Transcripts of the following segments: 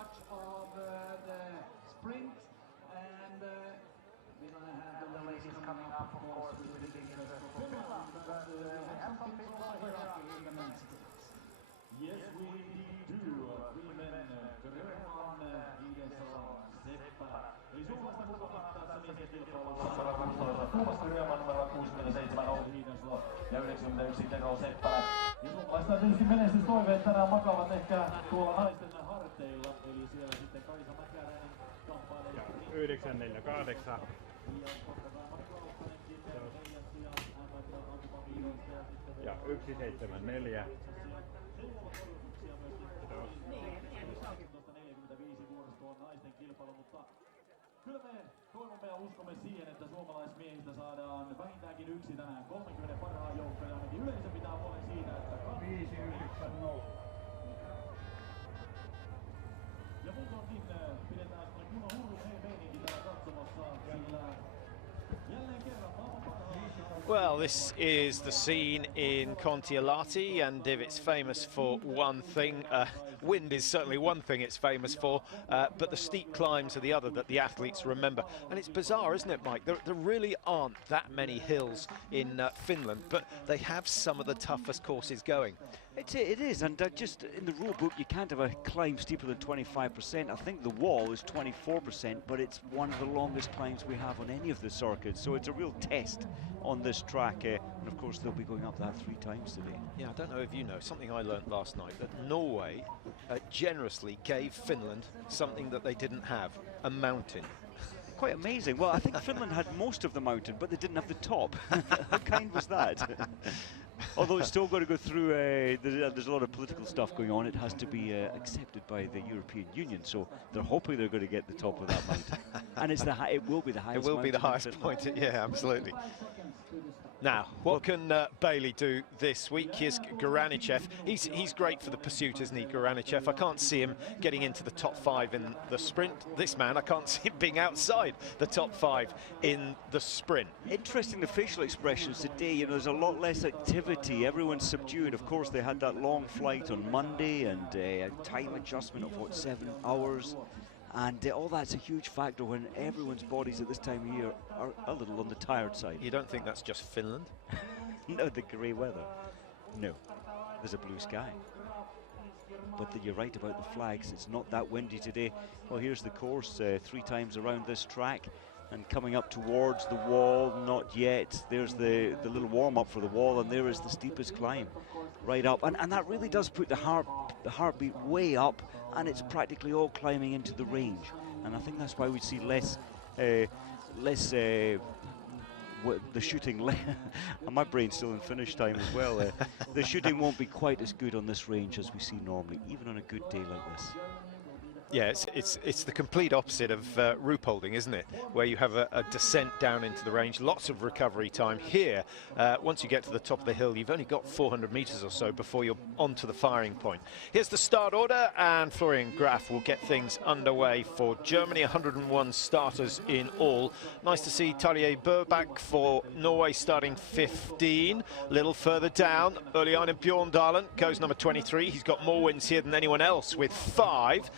much of the sprint, and we're going to have the ladies coming up, of course, with the big interest for Finland, but we have some things also here in the men's sprint. Yes, we do. Women, Grönman, Idesson, Seppälä. Eli Suomesta mukana tässä mieskilpailussa. Tuomas Grönman numero 67 Olli Idesson ja 91 Tero Seppälä. Ja suomalaista tietysti menestystoiveet tänään makaavat ehkä tuolla naisten harteilla. Eli siellä sitten Kaisa Mäkäräinen kamppailee. 948. Ja 174. Kyllä me toivomme ja uskomme siihen, että suomalaismiehistä saadaan vähintäänkin yksi tänään 30 parhaan joukkoon, ja ainakin yleisö pitää huolen siitä, että 590. Ja muutoinkin pidetään kunnon hurru meininki täällä katsomassa, sillä jälleen kerran maailman parhaan. Well, this is the scene in Kontiolahti, and if it's famous for one thing, wind is certainly one thing it's famous for, but the steep climbs are the other that the athletes remember. And it's bizarre, isn't it, Mike? There really aren't that many hills in Finland, but they have some of the toughest courses going. It is, and just in the rule book you can't have a climb steeper than 25%. I think the wall is 24%, but it's one of the longest climbs we have on any of the circuits, so it's a real test on this track, and of course they'll be going up that 3 times today. Yeah, I don't know if you know, something I learnt last night, that Norway generously gave Finland something that they didn't have, a mountain. Quite amazing. Well, I think Finland had most of the mountain, but they didn't have the top. How kind was that? Although it's still got to go through, there's a lot of political stuff going on. It has to be accepted by the European Union, so they're hoping they're going to get the top of that mountain. And it will be the highest. It will be the highest point. Yeah, absolutely. Now, what can Bailey do this week? Here's Garanichev. He's great for the pursuit, isn't he, Garanichev? I can't see him getting into the top 5 in the sprint. This man, I can't see him being outside the top 5 in the sprint. Interesting, the facial expressions today. You know, there's a lot less activity. Everyone's subdued. Of course, they had that long flight on Monday and a time adjustment of, what, 7 hours. And all that's a huge factor when everyone's bodies at this time of year are a little on the tired side. You don't think that's just Finland? No, the grey weather. No, there's a blue sky. But you're right about the flags. It's not that windy today. Well, here's the course, 3 times around this track. And coming up towards the wall, not yet. There's the little warm-up for the wall, and there is the steepest climb right up. And that really does put the heartbeat way up, and it's practically all climbing into the range. And I think that's why we see less the shooting. And my brain's still in finish time as well. The shooting won't be quite as good on this range as we see normally, even on a good day like this. Yeah, it's the complete opposite of Ruhpolding, isn't it? Where you have a descent down into the range, lots of recovery time. Here, once you get to the top of the hill, you've only got 400 metres or so before you're onto the firing point. Here's the start order, and Florian Graf will get things underway for Germany. 101 starters in all. Nice to see Tarjei Burbak for Norway starting 15. A little further down, Ulianen Bjorndalen goes number 23. He's got more wins here than anyone else with 5.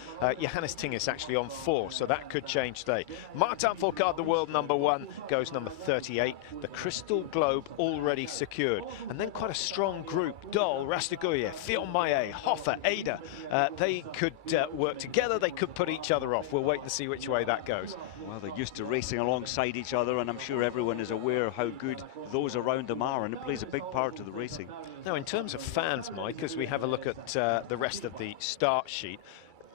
Johannes Tingis actually on 4, so that could change today. Martin Fourcade, the world number 1, goes number 38. The Crystal Globe already secured. And then quite a strong group. Dahl, Rastaguyev, Fionmaye, Hoffer, Ada. They could work together. They could put each other off. We'll wait and see which way that goes. Well, they're used to racing alongside each other, and I'm sure everyone is aware of how good those around them are, and it plays a big part to the racing. Now, in terms of fans, Mike, as we have a look at the rest of the start sheet,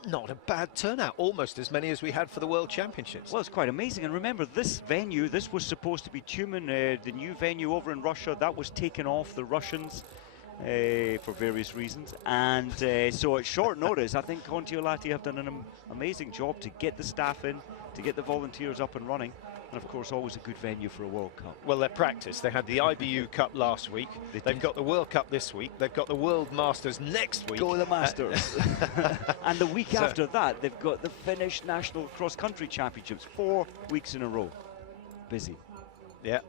not a bad turnout, almost as many as we had for the World Championships. Well, it's quite amazing. And remember, this venue, this was supposed to be Tumen, the new venue over in Russia. That was taken off the Russians for various reasons. And so at short notice, I think Kontiolahti have done an amazing job to get the staff in, to get the volunteers up and running. And of course, always a good venue for a World Cup. Well, they're practiced. They had the IBU Cup last week. They've got the World Cup this week. They've got the World Masters next week. Go the Masters. And the week after that, they've got the Finnish National Cross Country Championships. 4 weeks in a row. Busy. Yeah,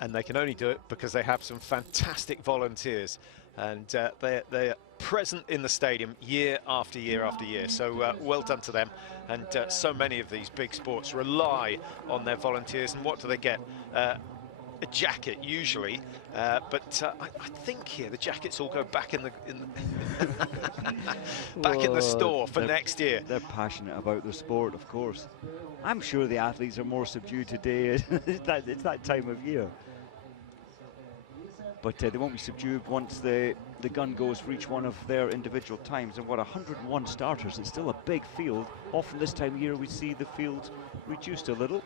and they can only do it because they have some fantastic volunteers. And they're present in the stadium year after year after year. So well done to them. And so many of these big sports rely on their volunteers. And what do they get? A jacket usually, but I think here the jackets all go back in the back in the store for next year. They're passionate about their sport, of course. I'm sure the athletes are more subdued today. It's that time of year. But they won't be subdued once the gun goes for each one of their individual times. And what, 101 starters? It's still a big field. Often this time of year we see the field reduced a little.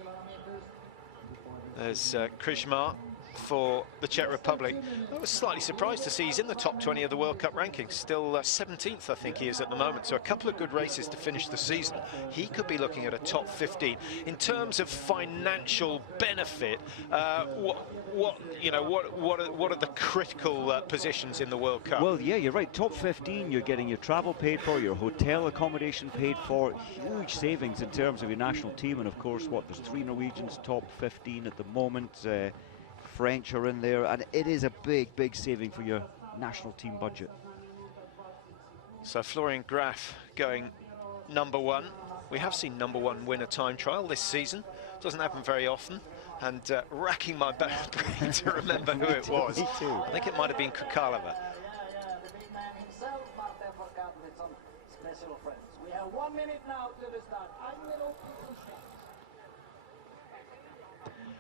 There's Krishmar for the Czech Republic. I was slightly surprised to see he's in the top 20 of the World Cup rankings. Still 17th, I think he is at the moment. So a couple of good races to finish the season. He could be looking at a top 15. In terms of financial benefit, what are the critical positions in the World Cup? Well, yeah, you're right. Top 15, you're getting your travel paid for, your hotel accommodation paid for. Huge savings in terms of your national team. And of course, there's 3 Norwegians top 15 at the moment. French are in there, and it is a big saving for your national team budget. So Florian Graf going #1. We have seen #1 win a time trial this season. Doesn't happen very often. And racking my brain to remember who it was. Me too. I think it might have been Kukalova. The big man himself, Martin Fourcade, with some special friends. We have 1 minute now to the start.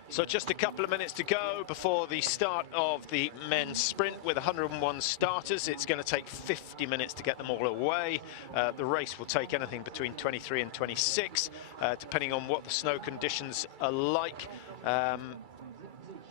So just a couple of minutes to go before the start of the men's sprint with 101 starters. It's going to take 50 minutes to get them all away. The race will take anything between 23 and 26, depending on what the snow conditions are like.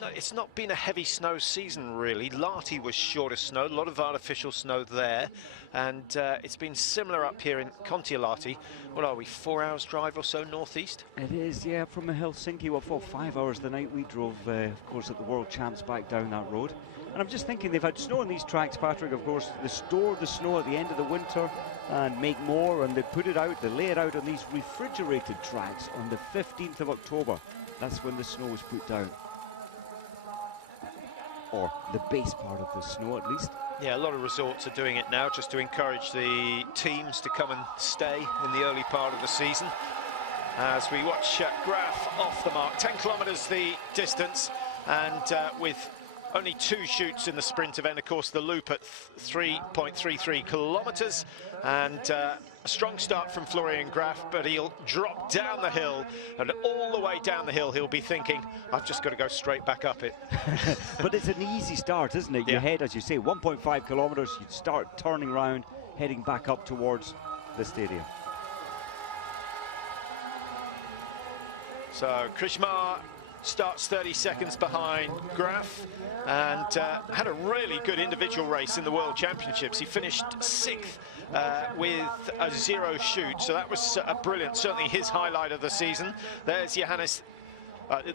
No, it's not been a heavy snow season, really. Lahti was short of snow, a lot of artificial snow there. And it's been similar up here in Kontiolahti. What are we, 4 hours drive or so northeast? It is, yeah, from Helsinki. Well, for 5 hours the night we drove, of course, at the World Champs back down that road. And I'm just thinking, they've had snow on these tracks, Patrick, of course. They store the snow at the end of the winter and make more, and they put it out, they lay it out on these refrigerated tracks on the 15th of October. That's when the snow was put down. Or the base part of the snow, at least. Yeah, a lot of resorts are doing it now just to encourage the teams to come and stay in the early part of the season. As we watch Graf off the mark, 10 kilometres the distance, and with only 2 chutes in the sprint event, of course, the loop at 3.33 kilometres, and a strong start from Florian Graf, but he'll drop down the hill, and all the way down the hill he'll be thinking, I've just got to go straight back up it. But it's an easy start, isn't it? You head, as you say, 1.5 kilometres, you start turning around, heading back up towards the stadium. So Krishmar starts 30 seconds behind Graf, and had a really good individual race in the World Championships. He finished 6th with a 0 shoot, so that was brilliant, certainly his highlight of the season. There's Johannes,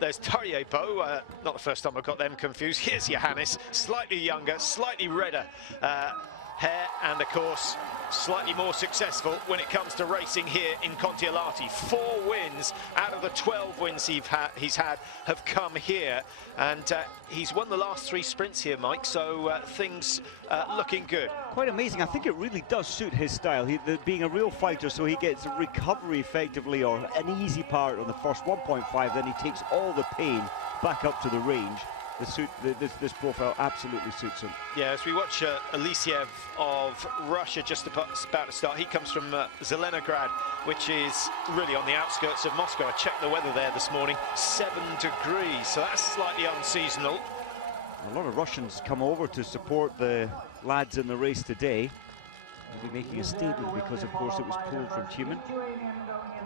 there's Tarjei Bo, not the first time I've got them confused. Here's Johannes, slightly younger, slightly redder hair, and of course slightly more successful when it comes to racing here in Kontiolahti. 4 wins out of the 12 wins he's had have come here, and he's won the last 3 sprints here, Mike, so things looking good. Quite amazing. I think it really does suit his style, being a real fighter, so he gets a recovery effectively, or an easy part on the first 1.5, then he takes all the pain back up to the range. This profile absolutely suits him. Yeah, as we watch Alisiev of Russia just about to start. He comes from Zelenograd, which is really on the outskirts of Moscow. I checked the weather there this morning, 7 degrees, so that's slightly unseasonal. A lot of Russians come over to support the lads in the race today. They'll be making a statement because, of course, it was pulled from Tumen.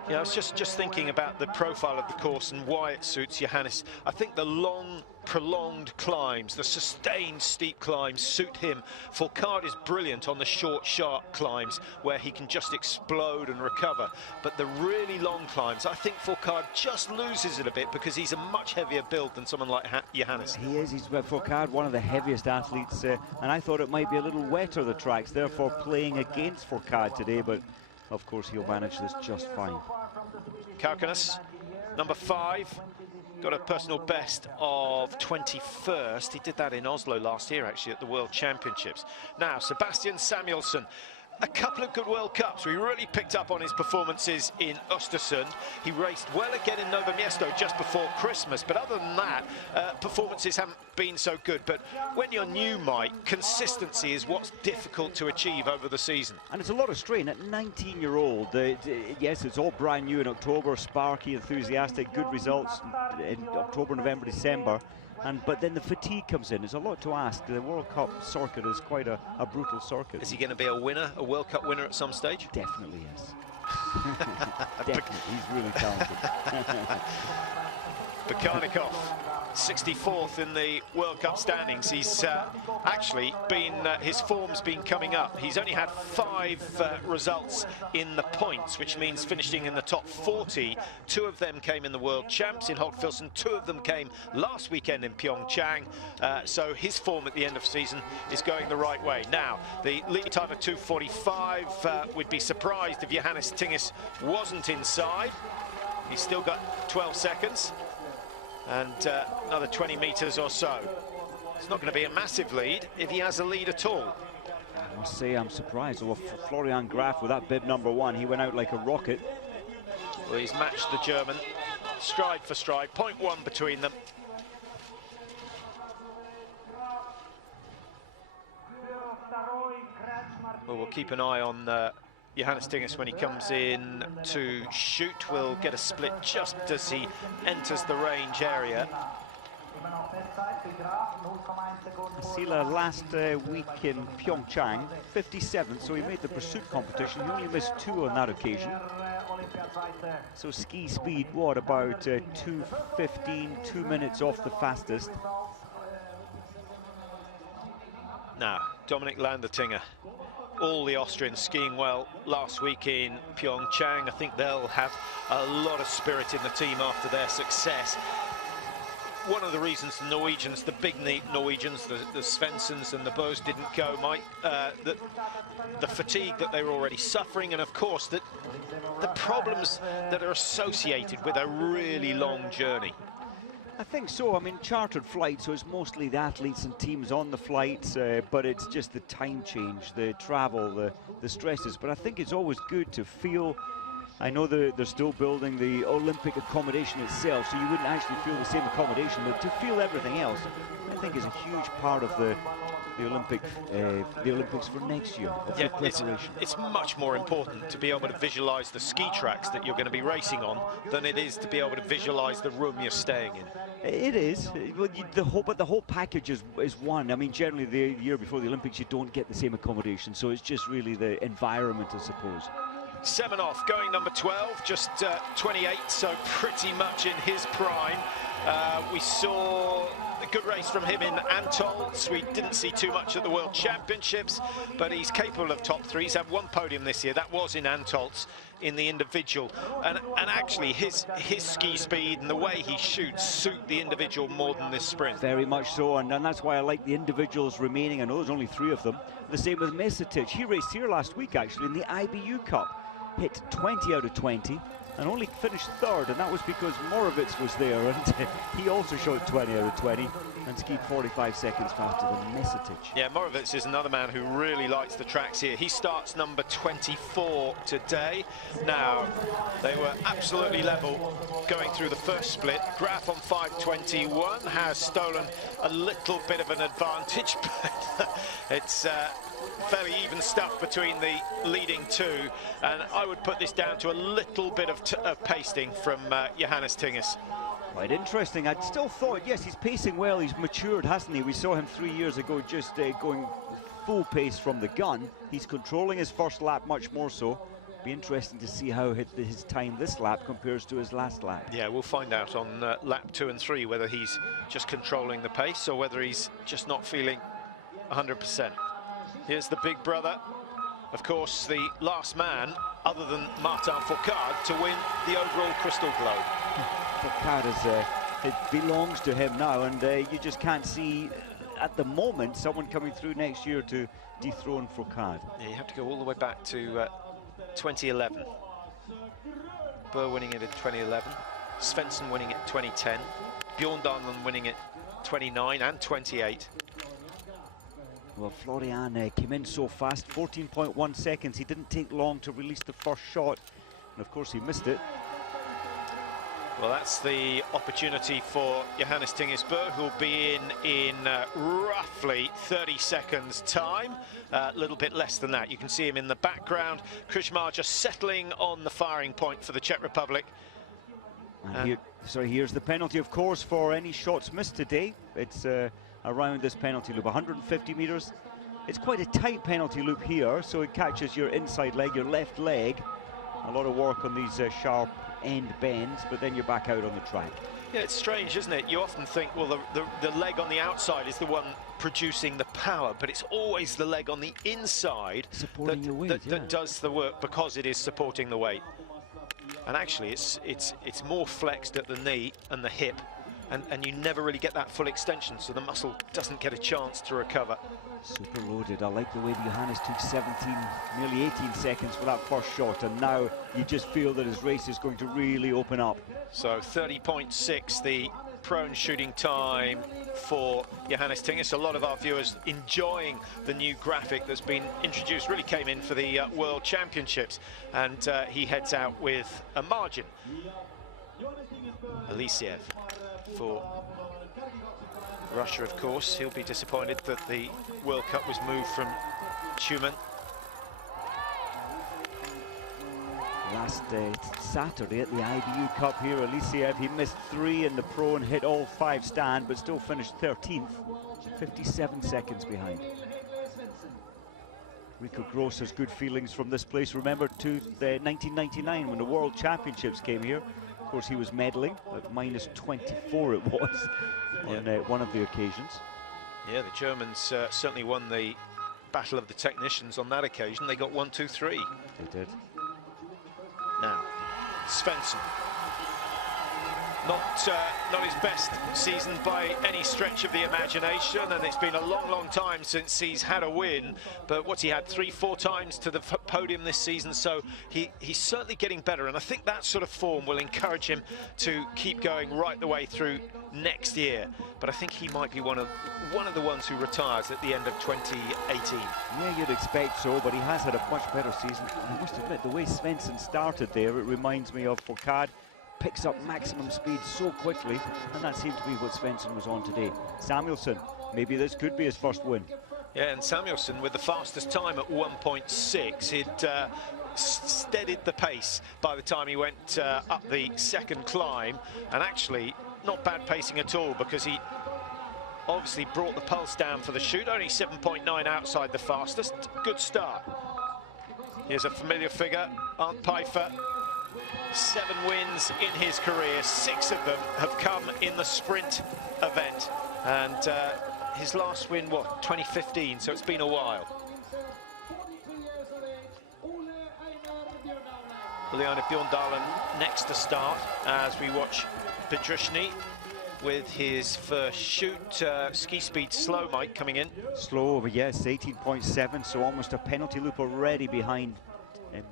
Yeah, I was just thinking about the profile of the course and why it suits Johannes. I think the long, prolonged climbs, the sustained steep climbs suit him. Fourcade is brilliant on the short, sharp climbs where he can just explode and recover. But the really long climbs, I think Fourcade just loses it a bit because he's a much heavier build than someone like Johannes. He is. He's Fourcade, one of the heaviest athletes, and I thought it might be a little wetter, the tracks, therefore playing against Fourcade today, but of course he'll manage this just fine. Kaukanas, number 5, got a personal best of 21st. He did that in Oslo last year, actually, at the World Championships. Now, Sebastian Samuelsson, a couple of good World Cups. We really picked up on his performances in Östersund. He raced well again in Novo Mesto just before Christmas, but other than that, performances haven't been so good. But when you're new, Mike, consistency is what's difficult to achieve over the season. And it's a lot of strain at 19-year-old. Yes, it's all brand new in October, sparky, enthusiastic, good results in October, November, December. But then the fatigue comes in. There's a lot to ask. The World Cup circuit is quite a brutal circuit. Is he going to be a winner, a World Cup winner at some stage? Definitely, yes. Definitely, he's really talented. Bakarnikov, 64th in the World Cup standings. He's actually been, his form's been coming up. He's only had 5 results in the points, which means finishing in the top 40. 2 of them came in the World Champs in Hogfilson. 2 of them came last weekend in Pyeongchang. So his form at the end of the season is going the right way. Now, the lead time of 2:45. We'd be surprised if Johannes Tingis wasn't inside. He's still got 12 seconds. And another 20 metres or so. It's not going to be a massive lead if he has a lead at all. I must say I'm surprised. Well, Florian Graf with that bib number 1, he went out like a rocket. Well, he's matched the German, stride for stride, 0.1 between them. Well, we'll keep an eye on Johannes Tingis when he comes in to shoot. We'll get a split just as he enters the range area. Sila last week in Pyeongchang, 57th, so he made the pursuit competition. He only missed 2 on that occasion. So ski speed, what, about 2:15, 2 minutes off the fastest. Now, Dominic Landertinger. All the Austrians skiing well last week in Pyeongchang. I think they'll have a lot of spirit in the team after their success. One of the reasons the Norwegians, the big Norwegians, the Svenssons and the Bows didn't go, Mike, the fatigue that they were already suffering, and of course the problems that are associated with a really long journey. I think so. I mean, chartered flight, so it's mostly the athletes and teams on the flights, but it's just the time change, the travel, the stresses. But I think it's always good to feel, I know they're still building the Olympic accommodation itself, so you wouldn't actually feel the same accommodation, but to feel everything else, I think is a huge part of the Olympics for next year. Yeah, it's much more important to be able to visualize the ski tracks that you're going to be racing on than it is to be able to visualize the room you're staying in. It is, but the whole package is one. I mean, generally the year before the Olympics you don't get the same accommodation, so it's just really the environment, I suppose. Semenov going number 12, just 28, so pretty much in his prime. We saw a good race from him in Antolz. We didn't see too much at the World Championships, but he's capable of top 3. He's had 1 podium this year. That was in Antolz in the individual. And actually, his ski speed and the way he shoots suit the individual more than this sprint. Very much so, and that's why I like the individuals remaining. I know there's only 3 of them. The same with Mesetic. He raced here last week, actually, in the IBU Cup. Hit 20 out of 20. And only finished 3rd, and that was because Morovitz was there, and he also shot 20 out of 20 and skied 45 seconds faster than Mesetic. Yeah, Morovitz is another man who really likes the tracks here. He starts number 24 today. Now, they were absolutely level going through the first split. Graf on 5:21 has stolen a little bit of an advantage, but it's fairly even stuff between the leading 2, and I would put this down to a little bit of pasting from Johannes Tingis. Quite interesting. I'd still thought, yes, he's pacing well. He's matured, hasn't he? We saw him 3 years ago just going full pace from the gun. He's controlling his first lap much more so. Be interesting to see how his time this lap compares to his last lap. Yeah, we'll find out on lap 2 and 3 whether he's just controlling the pace or whether he's just not feeling 100%. Here's the big brother, of course, the last man, other than Martin Fourcade, to win the overall Crystal Globe. Fourcade it belongs to him now, and you just can't see, at the moment, someone coming through next year to dethrone Fourcade. Yeah, you have to go all the way back to 2011. Burr winning it in 2011, Svensson winning it in 2010, Bjorndalen winning it 29 and 28. Well, Florian came in so fast, 14.1 seconds. He didn't take long to release the first shot, and of course he missed it. Well, that's the opportunity for Johannes Tingesbø, who'll be in roughly 30 seconds time, a little bit less than that. You can see him in the background. Krishmar just settling on the firing point for the Czech Republic. And here's the penalty, of course, for any shots missed today. It's around this penalty loop, 150 meters. It's quite a tight penalty loop here, so it catches your inside leg, your left leg. A lot of work on these sharp end bends, but then you're back out on the track. Yeah, it's strange, isn't it? You often think, well, the leg on the outside is the one producing the power, but it's always the leg on the inside supporting the weight, that does the work, because it is supporting the weight. And actually, it's more flexed at the knee and the hip, and you never really get that full extension, so the muscle doesn't get a chance to recover. Super loaded. I like the way that Johannes took 17, nearly 18 seconds for that first shot, and now you just feel that his race is going to really open up. So 30.6, the prone shooting time for Johannes Tinges. A lot of our viewers enjoying the new graphic that's been introduced. Really came in for the World Championships, and he heads out with a margin. Alisiev for Russia, of course. He'll be disappointed that the World Cup was moved from Tumen. Last Saturday at the IBU Cup here, Alisiev, he missed 3 in the pro and hit all 5 stand, but still finished 13th, 57 seconds behind. Rico Gross has good feelings from this place. Remember to 1999 when the World Championships came here. Of course, he was medaling, at minus 24 it was on one of the occasions. Yeah, the Germans certainly won the battle of the technicians on that occasion. They got 1, 2, 3. They did. Now, Svensson. Not his best season by any stretch of the imagination, and it's been a long time since he's had a win, but what's he had, 3-4 times to the podium this season, so he's certainly getting better, and I think that sort of form will encourage him to keep going right the way through next year. But I think he might be one of the ones who retires at the end of 2018. Yeah, you'd expect so, but he has had a much better season. And I must admit, the way Svensson started there, it reminds me of Fourcade. Picks up maximum speed so quickly, and that seemed to be what Svensson was on today. Samuelsson, maybe this could be his first win. Yeah, and Samuelsson with the fastest time at 1.6. He'd steadied the pace by the time he went up the second climb, and actually not bad pacing at all, because he obviously brought the pulse down for the shoot. Only 7.9 outside the fastest. Good start. Here's a familiar figure, Arndt Pfeiffer. 7 wins in his career, 6 of them have come in the sprint event, and his last win, what, 2015, so it's been a while. Liana Bjorndalen next to start as we watch Petrushny with his first shoot. Ski speed slow, Mike, coming in. Slow, but yes, 18.7, so almost a penalty loop already behind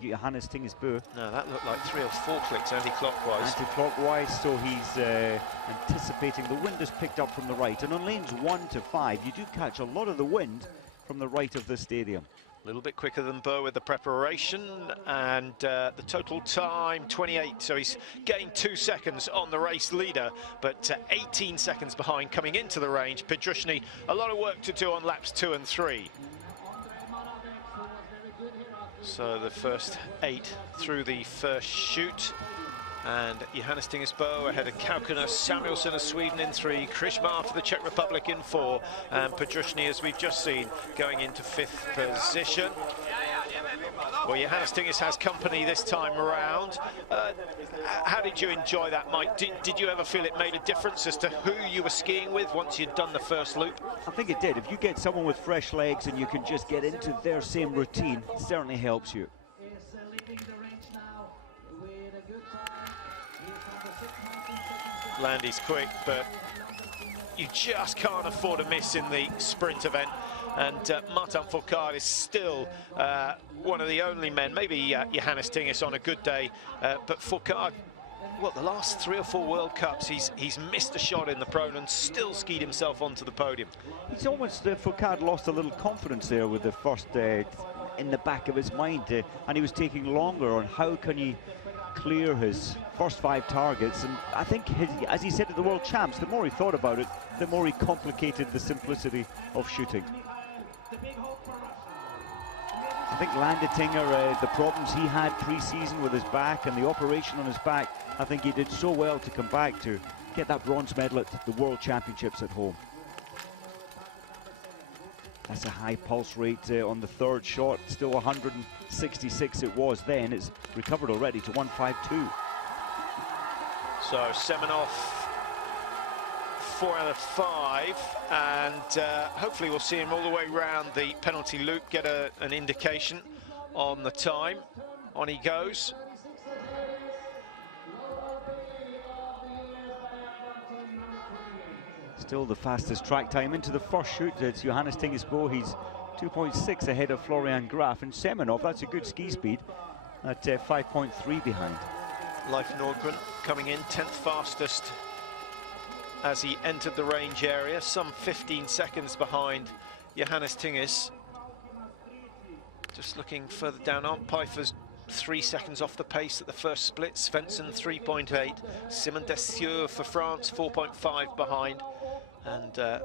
Johannes Tingesbø. No, that looked like 3 or 4 clicks anti-clockwise. Anti-clockwise, so he's anticipating. The wind is picked up from the right, and on lanes 1 to 5, you do catch a lot of the wind from the right of the stadium. A little bit quicker than Bø with the preparation, and the total time 28, so he's gained 2 seconds on the race leader, but 18 seconds behind coming into the range. Petrushny, a lot of work to do on laps 2 and 3. So the first 8 through the first shoot, and Johannes Tingesbø ahead of Kaukonen, Samuelsson of Sweden in 3, Krishmar for the Czech Republic in 4, and Petrushny, as we've just seen, going into 5th position. Well, Johannes Tinges has company this time around. How did you enjoy that, Mike? Did you ever feel it made a difference as to who you were skiing with once you'd done the first loop? I think it did. If you get someone with fresh legs and you can just get into their same routine, it certainly helps you. Landy's quick, but you just can't afford a miss in the sprint event. And Martin Fourcade is still one of the only men, maybe Johannes Tinges on a good day, but Fourcade what, the last 3 or 4 World Cups, he's missed a shot in the prone and still skied himself onto the podium. He's almost, Foucault lost a little confidence there with the first in the back of his mind, and he was taking longer on how can he clear his first 5 targets. And I think, as he said to the World Champs, the more he thought about it, the more he complicated the simplicity of shooting. I think Landetinger, the problems he had pre-season with his back and the operation on his back, I think he did so well to come back to get that bronze medal at the World Championships at home. That's a high pulse rate on the 3rd shot, still 166 it was then. It's recovered already to 152. So Semenov, 4 out of 5, and hopefully we'll see him all the way around the penalty loop, get an indication on the time. On he goes. Still the fastest track time into the first shoot. It's Johannes Tingesbo. He's 2.6 ahead of Florian Graf, and Semenov, that's a good ski speed at 5.3 behind. Leif Nordgren coming in 10th fastest as he entered the range area, some 15 seconds behind Johannes Tingis. Just looking further down on Pfeiffer's 3 seconds off the pace at the first split. Svensson 3.8, Simon Dessieux for France 4.5 behind, and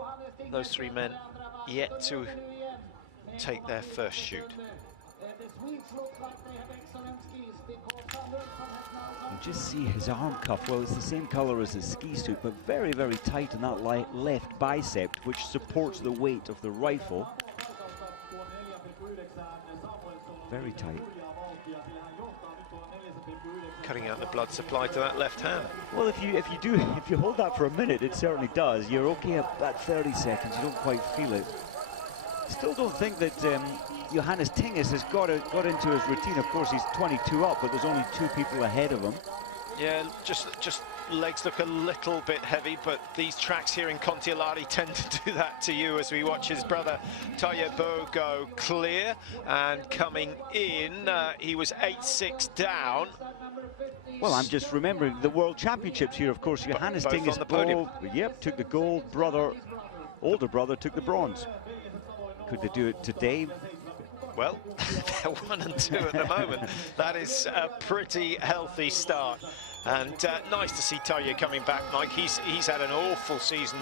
those 3 men yet to take their first shoot. You just see his arm cuff. Well, it's the same color as his ski suit, but very, very tight in that left bicep, which supports the weight of the rifle. Very tight. Cutting out the blood supply to that left hand. Well, if you hold that for a minute, it certainly does. You're okay at 30 seconds. You don't quite feel it. Still don't think that Johannes Tingis has got into his routine. Of course, he's 22 up, but there's only 2 people ahead of him. Yeah, just legs look a little bit heavy, but these tracks here in Kontiolahti tend to do that to you as we watch his brother Tarjei Bo go clear, and coming in, he was 8-6 down. Well, I'm just remembering the World Championships here, of course. Johannes Tingis on the podium. Yep, took the gold. Older brother took the bronze. Could they do it today? Well, they're 1 and 2 at the moment. That is a pretty healthy start. And nice to see Tarjei coming back, Mike. He's had an awful season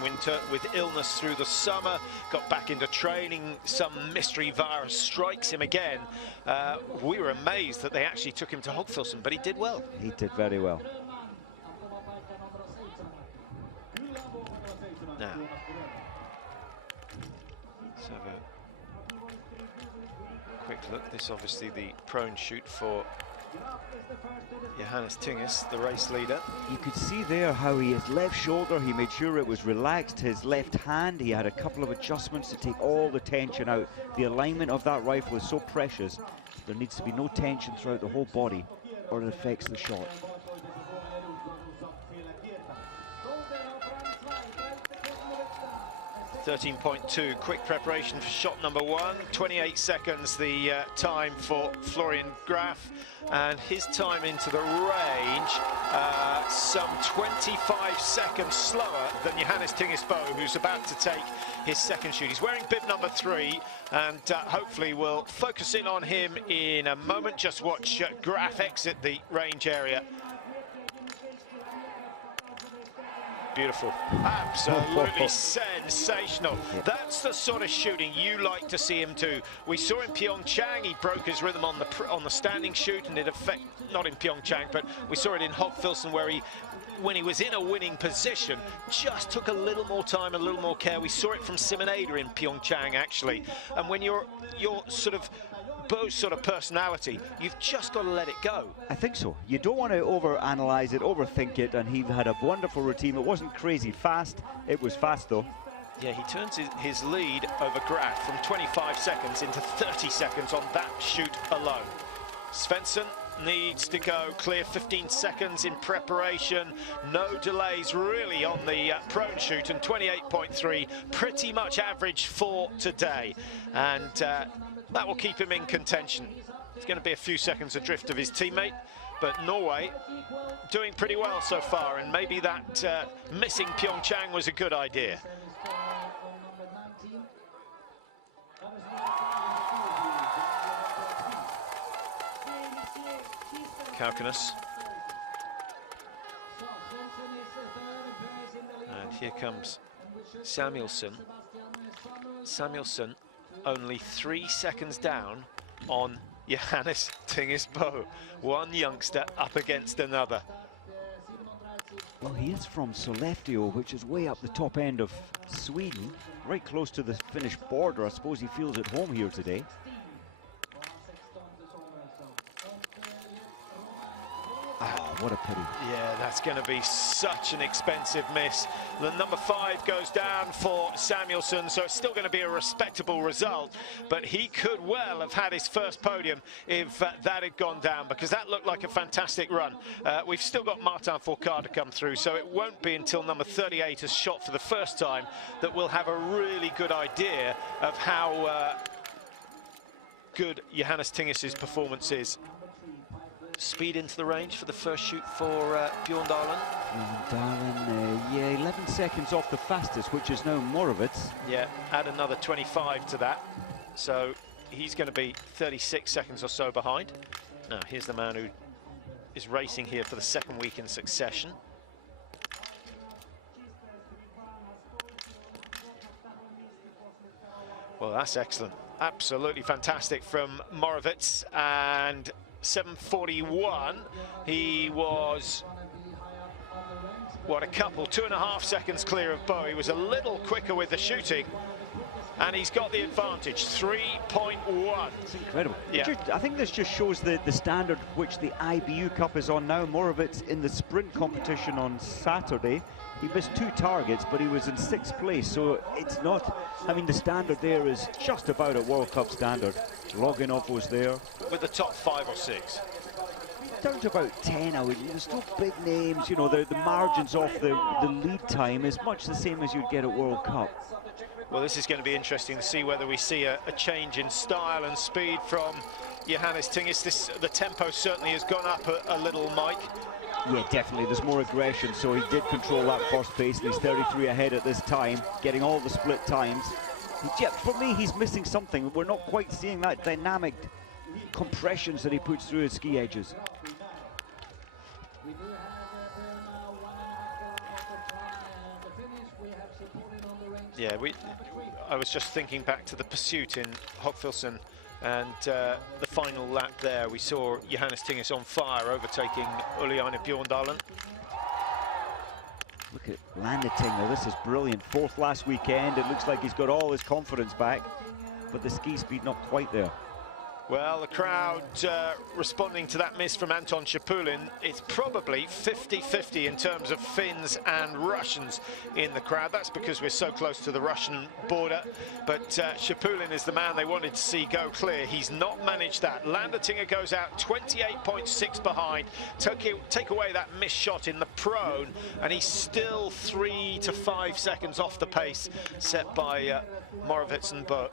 with illness through the summer, got back into training, some mystery virus strikes him again. We were amazed that they actually took him to Hogfilson, but he did well. He did very well. Now, let's have a quick look. This is obviously the prone shoot for Johannes Tingis, the race leader. You could see there how his left shoulder, he made sure it was relaxed. His left hand, he had a couple of adjustments to take all the tension out. The alignment of that rifle is so precious. There needs to be no tension throughout the whole body, or it affects the shot. 13.2, quick preparation for shot number 1. 28 seconds the time for Florian Graf, and his time into the range some 25 seconds slower than Johannes Tingesbo, who's about to take his second shoot. He's wearing bib number 3, and hopefully we'll focus in on him in a moment. Just watch Graf exit the range area. Beautiful, absolutely sensational. That's the sort of shooting you like to see him do. We saw in Pyeongchang, he broke his rhythm on the standing shoot, and it not in Pyeongchang, but we saw it in Hogfilson, where when he was in a winning position, just took a little more time, a little more care. We saw it from Simon Ada in Pyeongchang, actually. And when you're sort of Bo's sort of personality, you've just got to let it go. I think so. You don't want to overanalyze it, overthink it, and he had a wonderful routine. It wasn't crazy fast. It was fast, though. Yeah, he turns his lead over Graf from 25 seconds into 30 seconds on that shoot alone. Svensson needs to go clear, 15 seconds in preparation. No delays really on the prone shoot, and 28.3, pretty much average for today. And that will keep him in contention. It's going to be a few seconds adrift of his teammate, but Norway doing pretty well so far, and maybe that missing Pyeongchang was a good idea. Kaukanas. And here comes Samuelsson. Samuelsson only 3 seconds down on Johannes Tingis bow. One youngster up against another. Well, he is from Sollefteå, which is way up the top end of Sweden, right close to the Finnish border. I suppose he feels at home here today. Oh, what a pity. Yeah, that's going to be such an expensive miss. The number 5 goes down for Samuelsson, so it's still going to be a respectable result, but he could well have had his first podium if that had gone down, because that looked like a fantastic run. We've still got Martin Fourcade to come through, so it won't be until number 38 has shot for the first time that we'll have a really good idea of how good Johannes Tingis's performance is. Speed into the range for the first shoot for Bjorn Dahlen. Yeah, 11 seconds off the fastest, which is now Moravec. Yeah, add another 25 to that. So he's going to be 36 seconds or so behind. Now, here's the man who is racing here for the second week in succession. Well, that's excellent. Absolutely fantastic from Moravec. And 7:41, he was, what, a couple, 2.5 seconds clear of Bow. He was a little quicker with the shooting, and he's got the advantage, 3.1. It's incredible. Yeah. I think this just shows the standard which the IBU Cup is on now. Moravec in the sprint competition on Saturday, he missed 2 targets, but he was in 6th place, so it's not, I mean, the standard there is just about at World Cup standard. Loginov was there. With the top 5 or 6. Down to about 10, I would. There's still big names, you know, the margins off the lead time is much the same as you'd get at World Cup. Well, this is going to be interesting to see whether we see a change in style and speed from Johannes Tingis. The tempo certainly has gone up a little, Mike. Yeah, definitely. There's more aggression, so he did control that first pace, and he's 33 ahead at this time, getting all the split times. Yeah, for me, he's missing something. We're not quite seeing that dynamic compressions that he puts through his ski edges. Yeah, I was just thinking back to the pursuit in Hopfilsen, and the final lap there, we saw Johannes Tingis on fire, overtaking Uliane Bjorndalen. Look at Landeting, this is brilliant. 4th last weekend, it looks like he's got all his confidence back, but the ski speed not quite there. Well, the crowd responding to that miss from Anton Shapulin, it's probably 50-50 in terms of Finns and Russians in the crowd. That's because we're so close to the Russian border. But Shapulin is the man they wanted to see go clear. He's not managed that. Landertinger goes out 28.6 behind. Take away that missed shot in the prone, and he's still 3 to 5 seconds off the pace set by Moravec and Boat.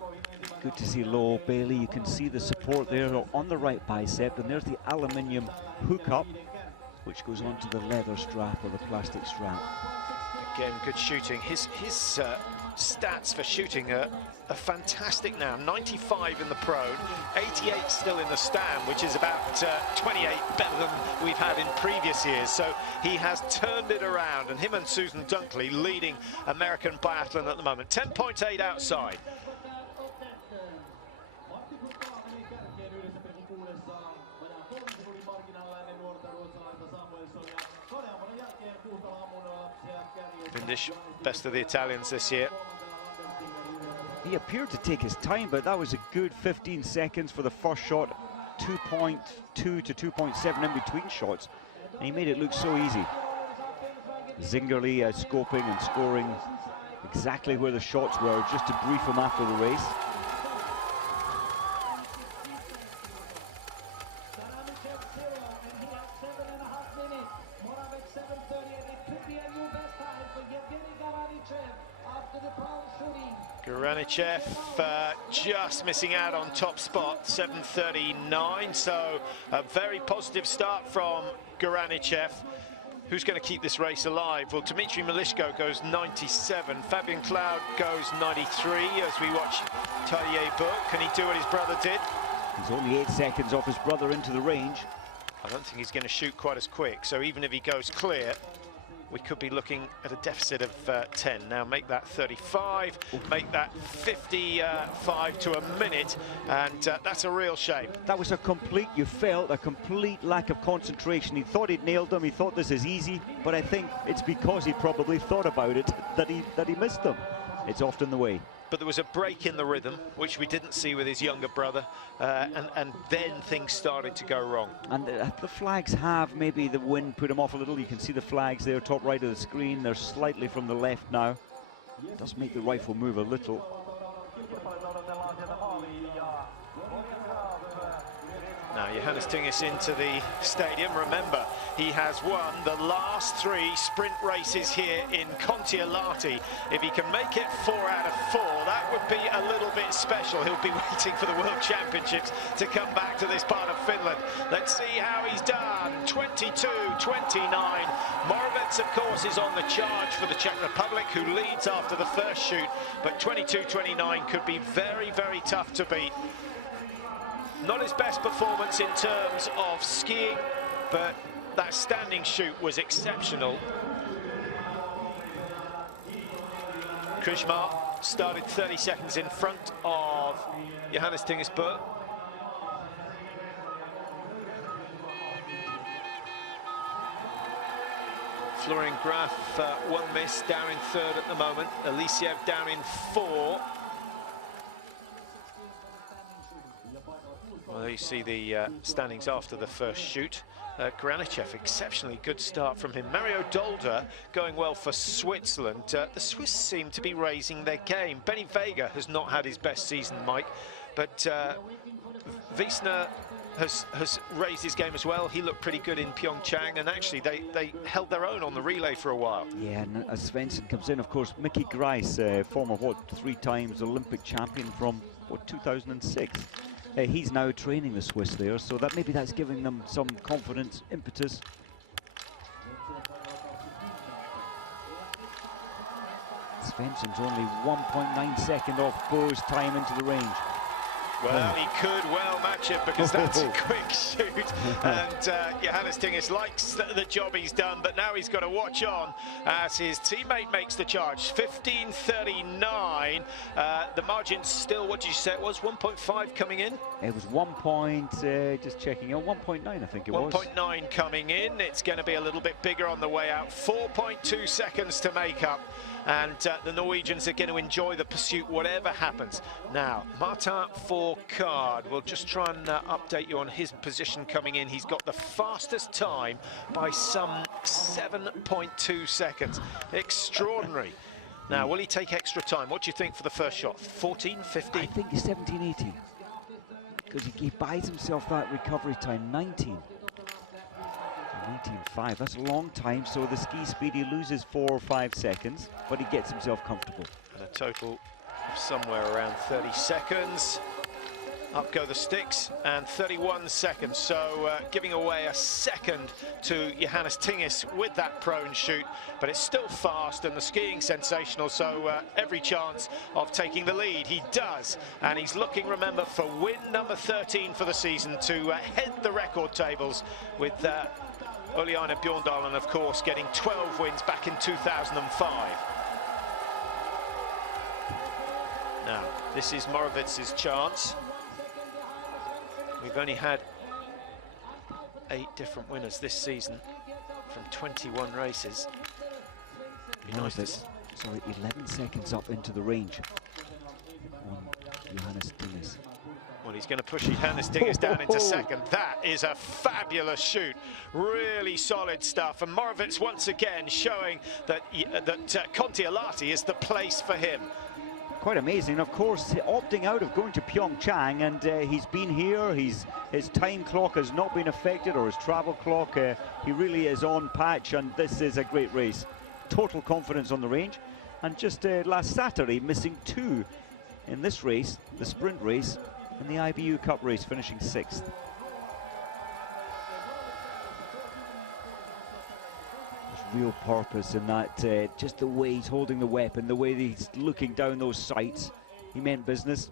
Good to see low Bailey. You can see the support there on the right bicep, and there's the aluminium hookup, which goes onto the leather strap or the plastic strap. Again, good shooting. His stats for shooting are fantastic now. 95 in the prone, 88 still in the stand, which is about 28 better than we've had in previous years. So he has turned it around, and him and Susan Dunkley leading American biathlon at the moment. 10.8 outside. Vindish, best of the Italians this year. He appeared to take his time, but that was a good 15 seconds for the first shot, 2.2 to 2.7 in between shots, and he made it look so easy. Zingerle scoping and scoring exactly where the shots were, just to brief him after the race. After the prone shooting. Granichev just missing out on top spot, 7:39, so a very positive start from Granichev. Who's going to keep this race alive? Well, Dmitry Malishko goes 97, Fabian Cloud goes 93 as we watch Tadej Bouk. Can he do what his brother did? He's only 8 seconds off his brother into the range. I don't think he's going to shoot quite as quick, so even if he goes clear, we could be looking at a deficit of 10. Now make that 35, make that 55 to a minute, and that's a real shame. That was you felt a complete lack of concentration. He thought he'd nailed them, he thought this is easy, but I think it's because he probably thought about it that he missed them. It's often the way. But there was a break in the rhythm, which we didn't see with his younger brother, and then things started to go wrong. And the flags have, maybe the wind put him off a little. You can see the flags there, top right of the screen. They're slightly from the left now. It does make the rifle move a little. Now Johannes Tingis into the stadium. Remember, he has won the last 3 sprint races here in Kontiolahti. If he can make it 4 out of 4, that would be a little bit special. He'll be waiting for the World Championships to come back to this part of Finland. Let's see how he's done. 22:29. Moravec, of course, is on the charge for the Czech Republic, who leads after the first shoot, but 22:29 could be very, very tough to beat. Not his best performance in terms of skiing, but that standing shoot was exceptional. Krishmar started 30 seconds in front of Johannes Tingis Bouk. Florian Graf, 1 miss, down in 3rd at the moment. Elisiev down in 4. Well, you see the standings after the first shoot. Granichev, exceptionally good start from him. Mario Dolder going well for Switzerland. The Swiss seem to be raising their game. Benny Vega has not had his best season, Mike, but Wiesner has raised his game as well. He looked pretty good in Pyeongchang, and actually they held their own on the relay for a while. Yeah, and as Svensson comes in, of course, Mickey Grice, former 3 times Olympic champion from 2006. He's now training the Swiss there, so that maybe that's giving them some confidence, impetus. Svensson's only 1.9 seconds off Bo's time into the range. Well, he could well match it because that's a quick shoot, and Johannes Tingis likes the job he's done, but now he's got to watch on as his teammate makes the charge. 15:39. The margin's still, what did you say it was, 1.5 coming in? It was just checking, 1.9 I think it was. 1.9 coming in. It's going to be a little bit bigger on the way out. 4.2 seconds to make up. And the Norwegians are going to enjoy the pursuit, whatever happens. Now, Martin Fourcade, we'll just try and update you on his position coming in. He's got the fastest time by some 7.2 seconds. Extraordinary. Now, will he take extra time? What do you think for the first shot? 14, 15? I think it's 17, 18. Because he buys himself that recovery time, 19. 19.5, that's a long time, so the ski speed, he loses 4 or 5 seconds, but he gets himself comfortable. And a total of somewhere around 30 seconds. Up go the sticks, and 31 seconds, so giving away a second to Johannes Tingis with that prone shoot, but it's still fast and the skiing sensational, so every chance of taking the lead. He does, and he's looking, remember, for win number 13 for the season to head the record tables with Uliana Bjorndal, and of course getting 12 wins back in 2005. Now, this is Morawiec's chance. We've only had 8 different winners this season from 21 races. Be nice to... Sorry, 11 seconds up into the range on Johannes Tingis. Well, he's going to push Johannes Tingis down into second. That is a fabulous shoot. Really solid stuff. And Morawiec once again showing that Kontiolahti is the place for him. Quite amazing. Of course, opting out of going to Pyeongchang, and he's been here. His time clock has not been affected, or his travel clock. He really is on patch, and this is a great race. Total confidence on the range. and just last Saturday missing 2 in this race, the sprint race, and the IBU Cup race, finishing 6th. There's real purpose in that, just the way he's holding the weapon, the way he's looking down those sights. He meant business.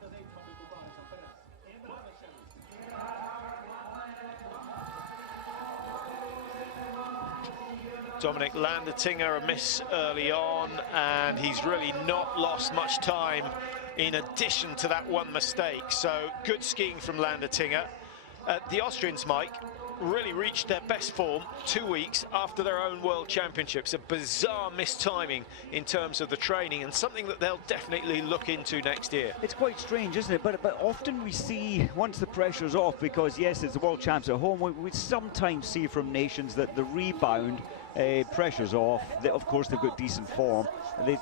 Dominic Landertinger, a miss early on, and he's really not lost much time in addition to that one mistake. So good skiing from Landertinger. The Austrians, Mike, really reached their best form 2 weeks after their own World Championships. A bizarre mistiming in terms of the training, and something that they'll definitely look into next year. It's quite strange, isn't it? But often we see, once the pressure's off, because yes, it's the World Champs at home, we sometimes see from nations that the rebound, pressure's off. Of course, they've got decent form. The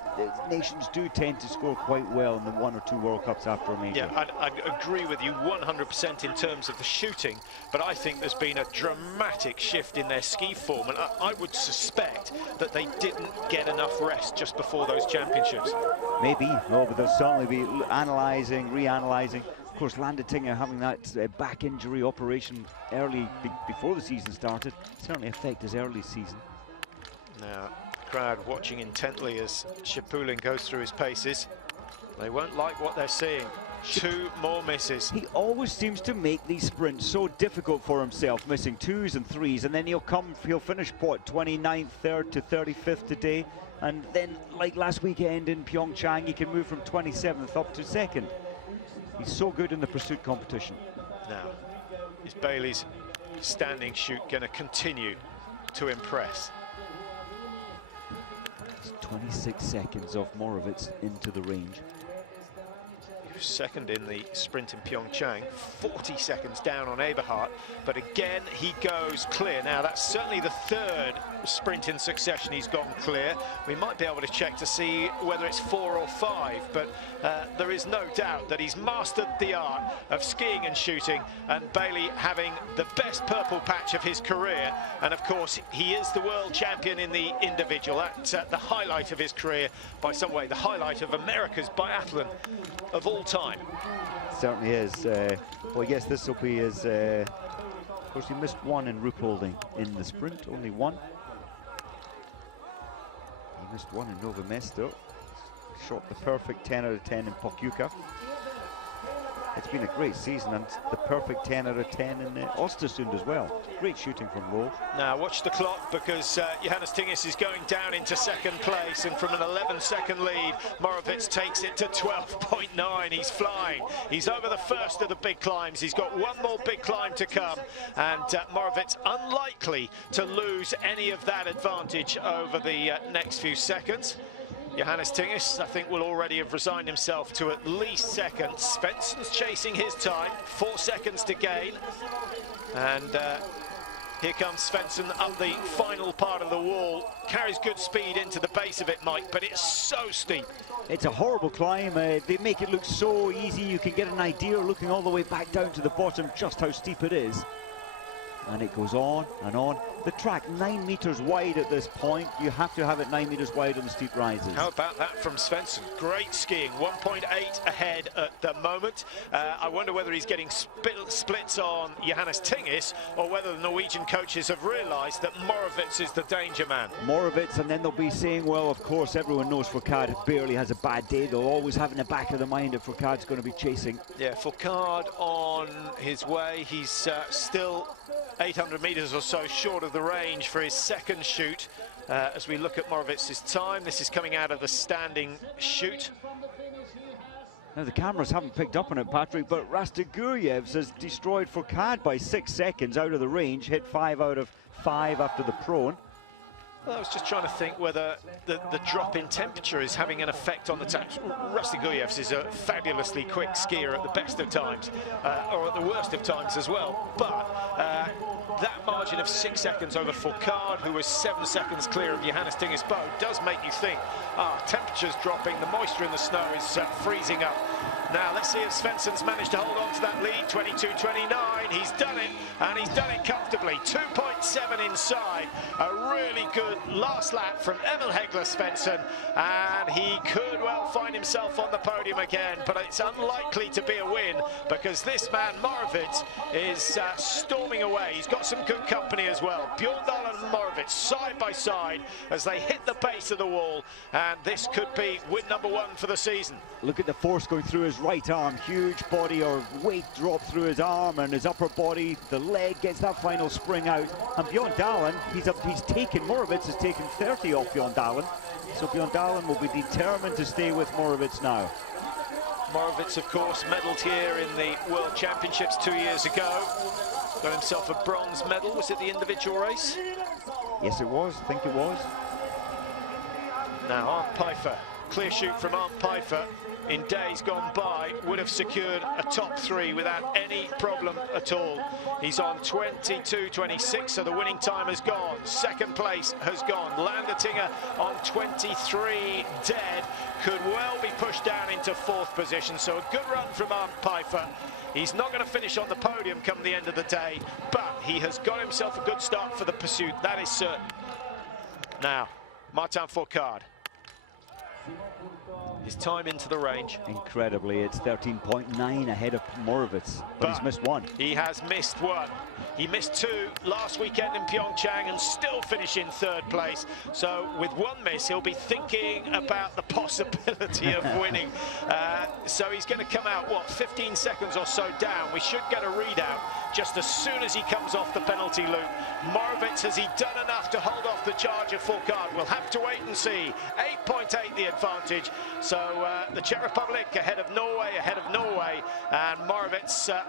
nations do tend to score quite well in the 1 or 2 World Cups after a major. Yeah, I'd agree with you 100% in terms of the shooting, but I think there's been a dramatic shift in their ski form, and I would suspect that they didn't get enough rest just before those championships. Maybe, no, but they'll certainly be analysing, reanalyzing. Of course, Landertinger having that back injury operation early before the season started certainly affected his early season. Now, the crowd watching intently as Shipulin goes through his paces. They won't like what they're seeing. 2 more misses. He always seems to make these sprints so difficult for himself, missing 2s and 3s, and then he'll finish what, 29th, 3rd to 35th today, and then like last weekend in Pyeongchang, he can move from 27th up to 2nd. He's so good in the pursuit competition. Now, is Bailey's standing shoot going to continue to impress? 26 seconds of Morovitz into the range. He was second in the sprint in Pyeongchang, 40 seconds down on Eberhardt, but again he goes clear. Now that's certainly the 3rd sprint in succession he's gone clear. We might be able to check to see whether it's 4 or 5, but there is no doubt that he's mastered the art of skiing and shooting, and Bailey having the best purple patch of his career, and of course he is the world champion in the individual. That's the highlight of his career by some way, the highlight of America's biathlon of all time. Certainly is. Well, yes, this will be his. Of course, he missed 1 in Ruhpolding in the sprint, only 1. He missed 1 in Nova Mesto. Shot the perfect 10 out of 10 in Pokljuka. It's been a great season, and the perfect 10 out of 10 in Östersund as well. Great shooting from Loh. Now watch the clock, because Johannes Tingis is going down into 2nd place, and from an 11-second lead, Morovitz takes it to 12.9. He's flying. He's over the first of the big climbs. He's got 1 more big climb to come, and Morovitz unlikely to lose any of that advantage over the next few seconds. Johannes Tingis, I think, will already have resigned himself to at least 2nd. Svensson's chasing his time, 4 seconds to gain. And here comes Svensson up the final part of the wall. Carries good speed into the base of it, Mike, but it's so steep. It's a horrible climb. They make it look so easy. You can get an idea looking all the way back down to the bottom just how steep it is. And it goes on and on. The track 9 meters wide at this point. You have to have it 9 meters wide on the steep rises. How about that from Svensson? Great skiing, 1.8 ahead at the moment. I wonder whether he's getting splits on Johannes Tingis, or whether the Norwegian coaches have realised that Morovitz is the danger man. Morovitz, and then they'll be saying, well, of course, everyone knows Fourcade barely has a bad day. They'll always have in the back of the mind that Fourcade's going to be chasing. Yeah, Fourcade on his way. He's still 800 meters or so short of the range for his 2nd shoot. As we look at Morovitz's time, this is coming out of the standing shoot. Now the cameras haven't picked up on it, Patrick, but Rastegurjevs has destroyed Fourcade by 6 seconds out of the range, hit 5 out of 5 after the prone. Well, I was just trying to think whether the drop in temperature is having an effect on the time. Rastegurjevs is a fabulously quick skier at the best of times, or at the worst of times as well. But that margin of 6 seconds over Fourcade, who was 7 seconds clear of Johannes Tingis' boat, does make you think, temperature's dropping, the moisture in the snow is freezing up. Now, let's see if Svensson's managed to hold on to that lead, 22.29. He's done it, and he's done it comfortably. 2.7 inside. A really good last lap from Emil Hegler Svensson, and he could well find himself on the podium again, but it's unlikely to be a win because this man Moravec is storming away. He's got some good company as well. Bjorndal and Moravec side by side as they hit the base of the wall, and this could be win number 1 for the season. Look at the force going through his right arm, huge body or weight drop through his arm and his upper body. The leg gets that final spring out, and Bjorndalen, he's taken, Moravec has taken 30 off Bjorndalen, so Bjorndalen will be determined to stay with Moravec now. Moravec, of course, medalled here in the World Championships 2 years ago. Got himself a bronze medal. Was it the individual race? Yes, it was. I think it was. Now, Arndt Pfeiffer, clear shoot from Arndt Pfeiffer in days gone by, would have secured a top 3 without any problem at all. He's on 22.26, so the winning time has gone. Second place has gone. Landertinger on 23 dead, could well be pushed down into 4th position, so a good run from Arndt Pfeiffer. He's not going to finish on the podium come the end of the day, but he has got himself a good start for the pursuit, that is certain. Now, Martin Fourcade. His time into the range. Incredibly, it's 13.9 ahead of Moravec, but he's missed 1. He has missed 1. He missed 2 last weekend in Pyeongchang and still finished in 3rd place. So with 1 miss, he'll be thinking about the possibility of winning. So he's going to come out, what, 15 seconds or so down. We should get a readout just as soon as he comes off the penalty loop. Moravec, has he done enough to hold off the charge of Fourcade? We'll have to wait and see. 8.8 the advantage. So the Czech Republic ahead of Norway, and Moravec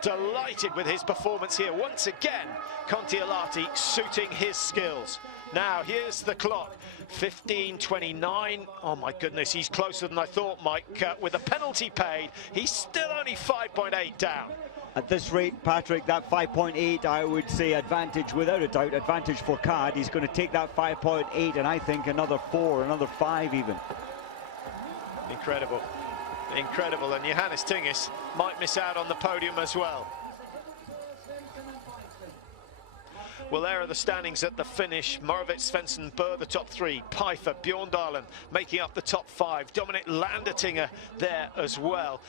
delighted with his performance here. Once again, Kontiolahti suiting his skills. Now, here's the clock, 15:29. Oh my goodness, he's closer than I thought, Mike. With a penalty paid, he's still only 5.8 down. At this rate, Patrick, that 5.8, I would say advantage, without a doubt, advantage for Fourcade. He's going to take that 5.8 and I think another 4, another 5 even. Incredible. Incredible, and Johannes Tingis might miss out on the podium as well. Well, there are the standings at the finish. Moravec, Svensson, Burr, the top 3. Pfeiffer, Bjorndalen making up the top 5. Dominic Landertinger there as well.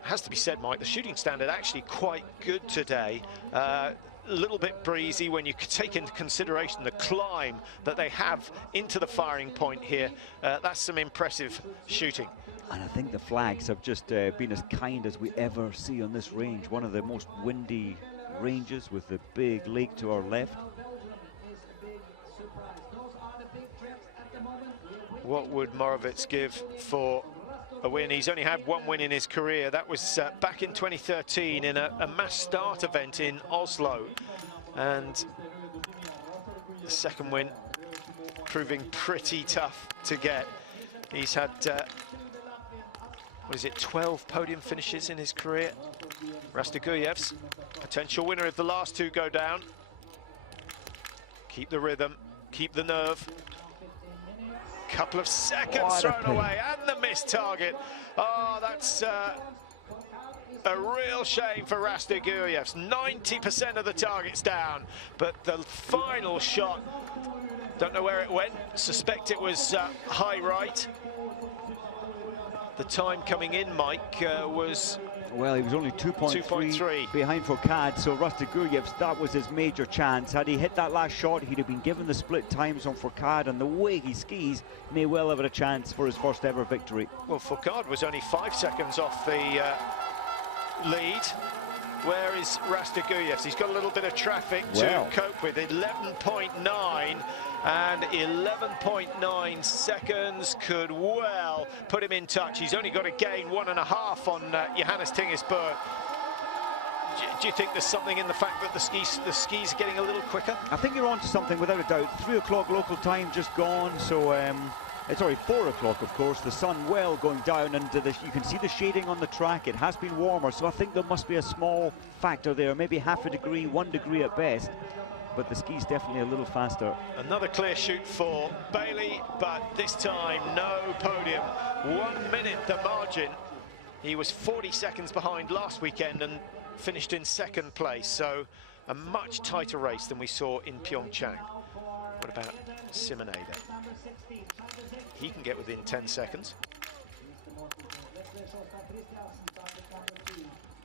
Has to be said, Mike, the shooting standard actually quite good today. A little bit breezy when you take into consideration the climb that they have into the firing point here. That's some impressive shooting. And I think the flags have just been as kind as we ever see on this range. One of the most windy ranges with the big lake to our left. What would Moravec give for a win? He's only had 1 win in his career. That was back in 2013 in a mass start event in Oslo. And the second win proving pretty tough to get. He's had, what is it, 12 podium finishes in his career. Rastoguyev's potential winner if the last 2 go down. Keep the rhythm, keep the nerve. Couple of seconds thrown away, and the missed target. Oh, that's a real shame for Rastoguyev's. 90% of the target's down, but the final shot, don't know where it went. Suspect it was high right. The time coming in, Mike, was... Well, he was only 2.3 behind Fourcade, so Rastoguyev's, that was his major chance. Had he hit that last shot, he'd have been given the split times on Fourcade, and the way he skis, may well have had a chance for his first ever victory. Well, Fourcade was only 5 seconds off the lead. Where is Rastoguyev's? He's got a little bit of traffic to cope with. 11.9 and 11.9 seconds could well put him in touch. He's only got to gain 1.5 on Johannes Tingis Burr. Do you think there's something in the fact that the skis are getting a little quicker? I think you're on to something without a doubt. 3 o'clock local time just gone, so it's already 4 o'clock, of course. The sun well going down, and you can see the shading on the track. It has been warmer, so I think there must be a small factor there, maybe half a degree, 1 degree at best. But the ski's definitely a little faster. Another clear shoot for Bailey, but this time no podium. 1 minute the margin. He was 40 seconds behind last weekend and finished in 2nd place, so a much tighter race than we saw in Pyeongchang. What about Simonader? He can get within 10 seconds.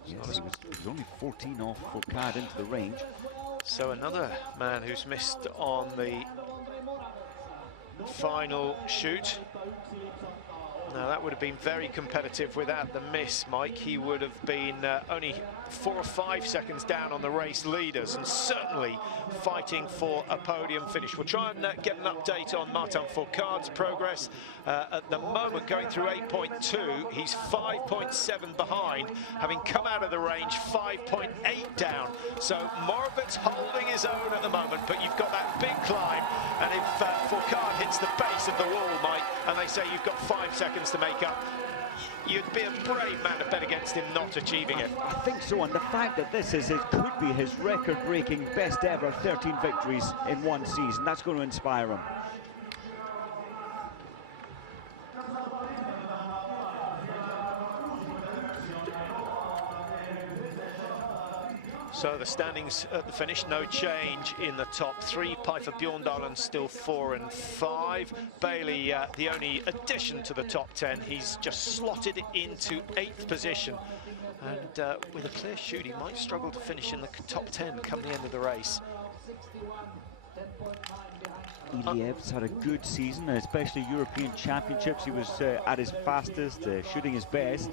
Yes, he was only 14 off Fourcade into the range. So another man who's missed on the final shoot. Now that would have been very competitive without the miss, Mike. He would have been only 4 or 5 seconds down on the race leaders and certainly fighting for a podium finish. We'll try and get an update on Martin Fourcade's progress. At the moment, going through 8.2, he's 5.7 behind, having come out of the range 5.8 down. So Moravec holding his own at the moment, but you've got that big climb, and if Fourcade hits the base of the wall, Mike, and they say you've got 5 seconds to make up, you'd be a brave man to bet against him not achieving it. I think so, and the fact that this is, it could be his record-breaking best ever 13 victories in one season, that's going to inspire him. So the standings at the finish, no change in the top three. Pfeiffer Bjorndalen still 4 and 5. Bailey, the only addition to the top 10. He's just slotted into 8th position. And with a clear shoot, he might struggle to finish in the top 10 come the end of the race. Iliev's had a good season, especially European Championships. He was at his fastest, shooting his best.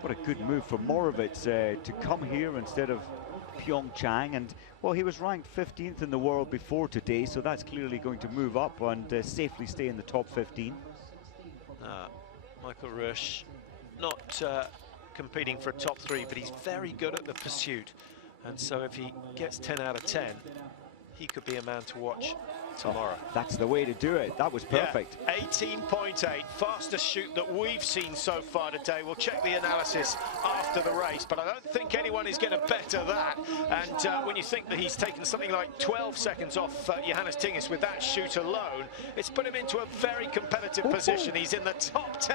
What a good move for Moravec to come here instead of Pyeongchang. And, well, he was ranked 15th in the world before today, so that's clearly going to move up and safely stay in the top 15. Michael Rush not competing for a top 3, but he's very good at the pursuit. And so if he gets 10 out of 10, he could be a man to watch tomorrow. That's the way to do it. That was perfect. Yeah, 18.8, fastest shoot that we've seen so far today. We'll check the analysis after the race, but I don't think anyone is going to better that. And when you think that he's taken something like 12 seconds off Johannes Tingis with that shoot alone, it's put him into a very competitive position. He's in the top 10,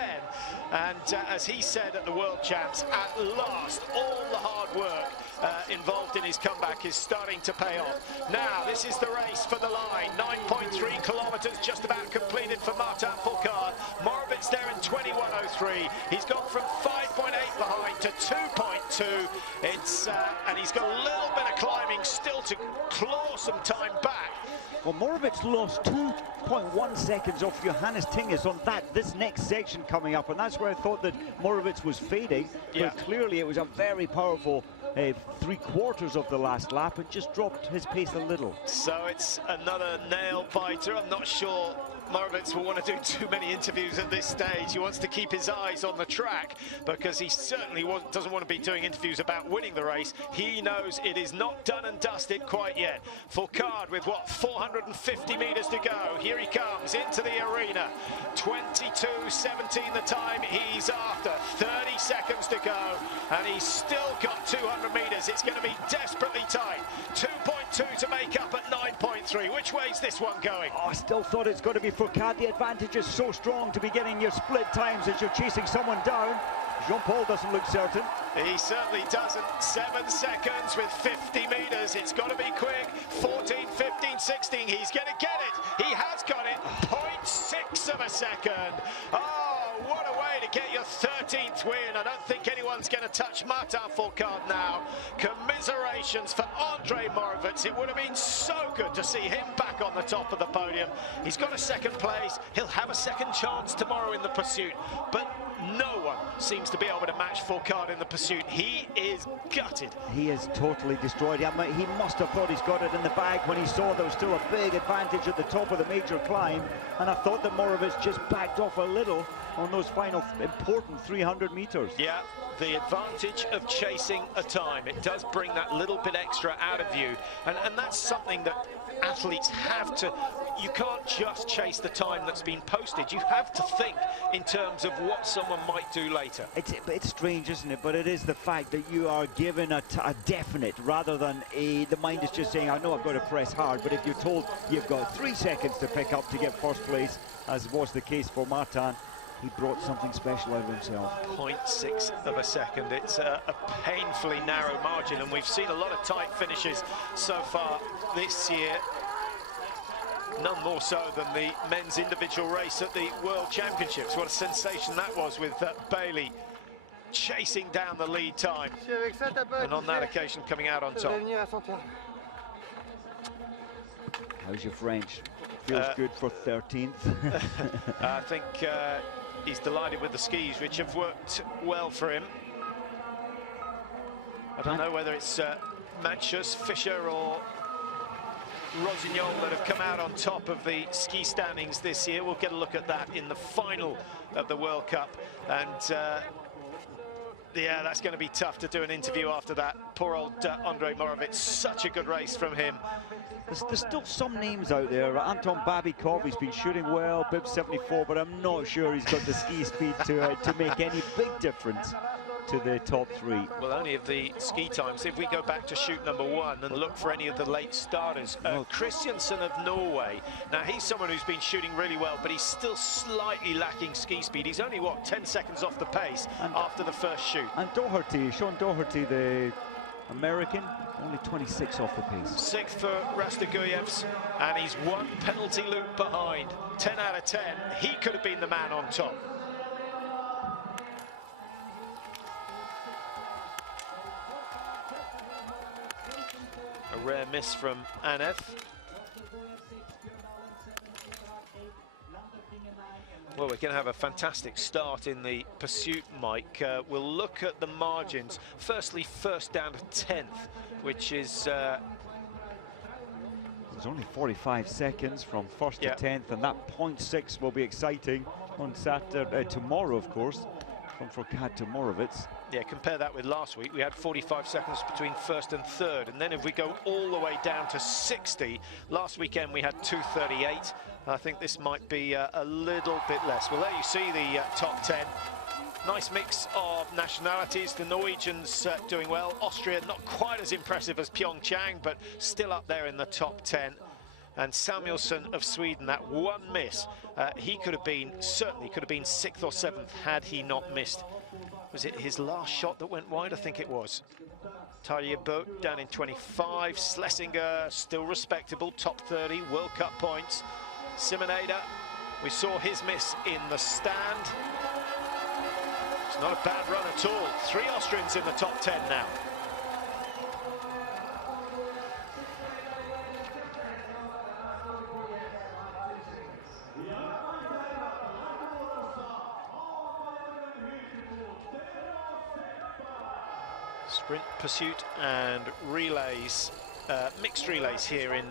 and as he said at the World Champs, at last, all the hard work involved in his comeback is starting to pay off. Now, this is the race for the line. 9.3 kilometers just about completed for Martin Fourcade. Moravec there in 21.03. He's gone from 5.8 behind to 2.2. It's and he's got a little bit of climbing still to claw some time back. Well, Moravec lost 2.1 seconds off Johannes Tingis on this next section coming up, and that's where I thought that Moravec was fading. Yeah. But clearly it was a very powerful 3/4 of the last lap and just dropped his pace a little. So it's another nail biter. I'm not sure Moravec will want to do too many interviews at this stage. He wants to keep his eyes on the track because he certainly doesn't want to be doing interviews about winning the race. He knows it is not done and dusted quite yet. Fourcade with, what, 450 meters to go. Here he comes into the arena. 22.17 the time he's after. 30 seconds to go, and he's still got 200 meters. It's going to be desperately tight. 2.2 to make up at 9.3. Which way's this one going? Oh, I still thought it's going to be Fourcade. The advantage is so strong to be getting your split times as you're chasing someone down. Jean-Paul doesn't look certain. He certainly doesn't. 7 seconds with 50 meters. It's got to be quick. 14, 15, 16. He's going to get it. He has got it. 0.6 of a second. Oh, what a way to get your 13th win. I don't think anyone's going to touch Martin Fourcade now. Commiserations for Andre Moravec. It would have been so good to see him back on the top of the podium. He's got a second place. He'll have a second chance tomorrow in the pursuit. But no one seems to be able to match Fourcade in the pursuit. He is gutted. He is totally destroyed. He must have thought he's got it in the bag when he saw there was still a big advantage at the top of the major climb. And I thought that Moravec just backed off a little on those final important 300 meters. Yeah, the advantage of chasing a time. It does bring that little bit extra out of you. And that's something that athletes have to. You can't just chase the time that's been posted. You have to think in terms of what someone might do later. It's strange, isn't it? But it is the fact that you are given a definite rather than the mind is just saying, I know I've got to press hard, but if you're told you've got 3 seconds to pick up to get first place, as was the case for Martin, he brought something special out of himself. 0.6 of a second. It's a painfully narrow margin, and we've seen a lot of tight finishes so far this year. None more so than the men's individual race at the World Championships. What a sensation that was, with Bailey chasing down the lead time, and on that occasion coming out on top. How's your French? Feels good for 13th. I think he's delighted with the skis, which have worked well for him. I don't know whether it's Manchus, Fischer or Rossignol that have come out on top of the ski standings this year. We'll get a look at that in the final of the World Cup. And yeah, that's going to be tough to do an interview after that. Poor old Andrei Morovitz, such a good race from him. There's still some names out there. Anton Babikov, he's been shooting well, bib 74, but I'm not sure he's got the ski speed to make any big difference to the top three. Well, only of the ski times. If we go back to shoot number 1 and look for any of the late starters, Christiansen of Norway. Now, he's someone who's been shooting really well, but he's still slightly lacking ski speed. He's only, what, 10 seconds off the pace after the first shoot. And Doherty, Sean Doherty, the American, only 26 off the pace. 6th for Rastaguyevs, and he's 1 penalty loop behind. 10 out of 10. He could have been the man on top. A rare miss from Anev. Well, we're going to have a fantastic start in the pursuit, Mike. We'll look at the margins. Firstly, first down to 10th, which is... There's only 45 seconds from first to 10th, and that 0.6 will be exciting on Saturday, tomorrow, of course, from Furcad to Morovitz. Yeah, compare that with last week. We had 45 seconds between first and third, and then if we go all the way down to 60, last weekend we had 2:38. I think this might be a little bit less. Well, there you see the top 10. Nice mix of nationalities. The Norwegians doing well. Austria not quite as impressive as Pyeongchang, but still up there in the top 10. And Samuelsson of Sweden, that 1 miss, he could have been, certainly could have been 6th or 7th had he not missed. Was it his last shot that went wide? I think it was. Tarje Bout down in 25. Schlesinger still respectable, top 30, World Cup points. Simoneda, we saw his miss in the stand. It's not a bad run at all. 3 Austrians in the top 10 now. Sprint, pursuit and relays, mixed relays here in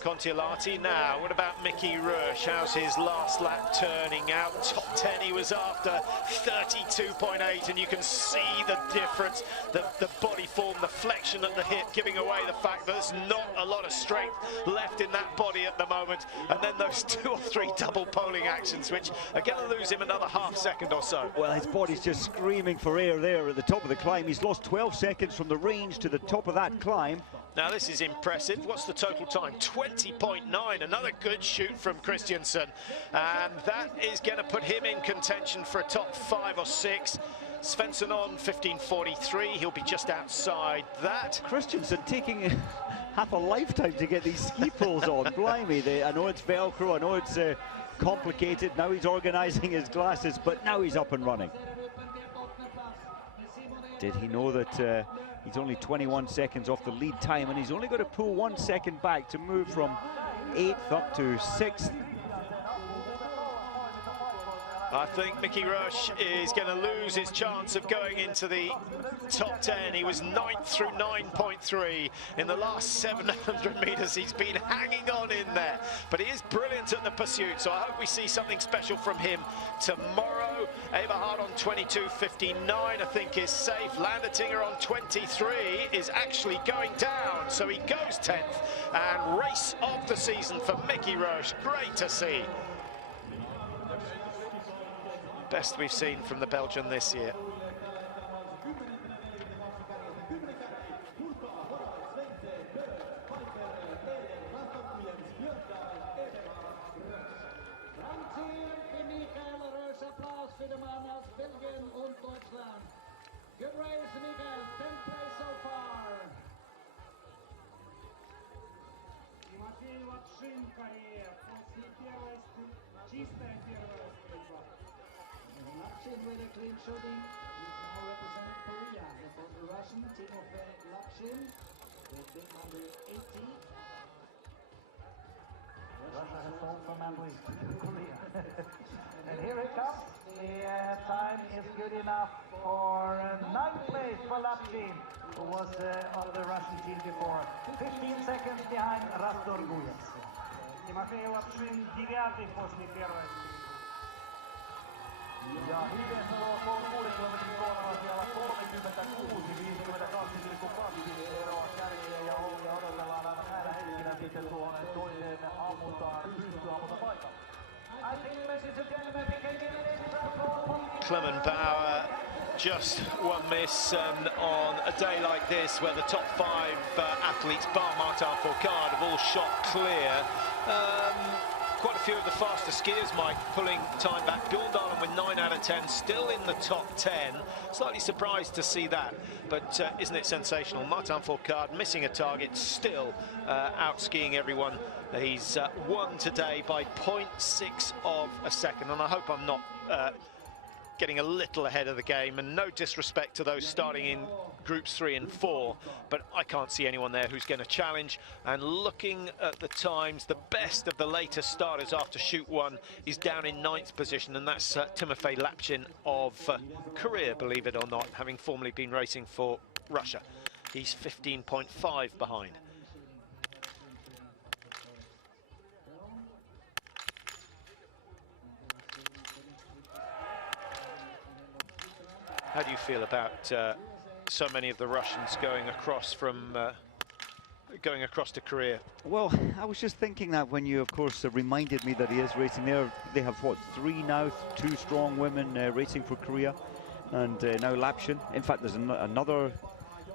Kontiolahti. Now, what about Mickey Rush? How's his last lap turning out? Top 10 he was after, 32.8, and you can see the difference, the body form, the flexion at the hip, giving away the fact that there's not a lot of strength left in that body at the moment. And then those 2 or 3 double poling actions, which are going to lose him another half second or so. Well, his body's just screaming for air there at the top of the climb. He's lost 12 seconds from the range to the top of that climb. Now this is impressive. What's the total time? 20.9. Another good shoot from Christiansen. And that is going to put him in contention for a top 5 or 6. Svensson on 15.43. He'll be just outside that. Christiansen taking half a lifetime to get these ski poles on. Blimey, I know it's Velcro, I know it's complicated. Now he's organising his glasses, but now he's up and running. Did he know that he's only 21 seconds off the lead time, and he's only got to pull 1 second back to move from 8th up to 6th? I think Mickey Rush is going to lose his chance of going into the top 10. He was 9th through 9.3. In the last 700 metres, he's been hanging on in there. But he is brilliant at the pursuit, so I hope we see something special from him tomorrow. Eberhard on 22.59, I think, is safe. Landetinger on 23 is actually going down, so he goes 10th. And race of the season for Mickey Rush. Great to see. Best we've seen from the Belgian this year. Lapshin with a clean shooting. He's now representing Korea. The Russian Timofey Lapshin with big number 80. Russia has also members to Korea. And here it comes. The time is good enough for 9th place for Lapshin, who was on the Russian team before. 15 seconds behind Rastor Guyev. Timofey Lapshin 9-й после первой. Ja Hidensalo 6 kilometrin kohdalla siellä 36-52,2 eroa kärkeen ja odotellaan aivan näillä hetkillä sitten tuohon toiseen ammuntaan pystyammuntapaikalle. Clement Bauer, just one miss, and on a day like this where the top 5 athletes, bar Martin Fourcade, have all shot clear. Quite a few of the faster skiers, Mike, pulling time back. Bjorndalen with 9 out of 10, still in the top 10. Slightly surprised to see that, but isn't it sensational? Martin Fourcade missing a target, still out skiing everyone. He's won today by 0.6 of a second, and I hope I'm not getting a little ahead of the game, and no disrespect to those starting in groups 3 and 4, but I can't see anyone there who's going to challenge. And looking at the times, the best of the latest starters after shoot 1 is down in 9th position, and that's Timofey Lapshin of Korea, believe it or not, having formerly been racing for Russia. He's 15.5 behind. How do you feel about so many of the Russians going across to Korea? Well, I was just thinking that when you, of course, reminded me that he is racing there. They have, what, 3 now, 2 strong women racing for Korea, and now Lapshin. In fact, there's another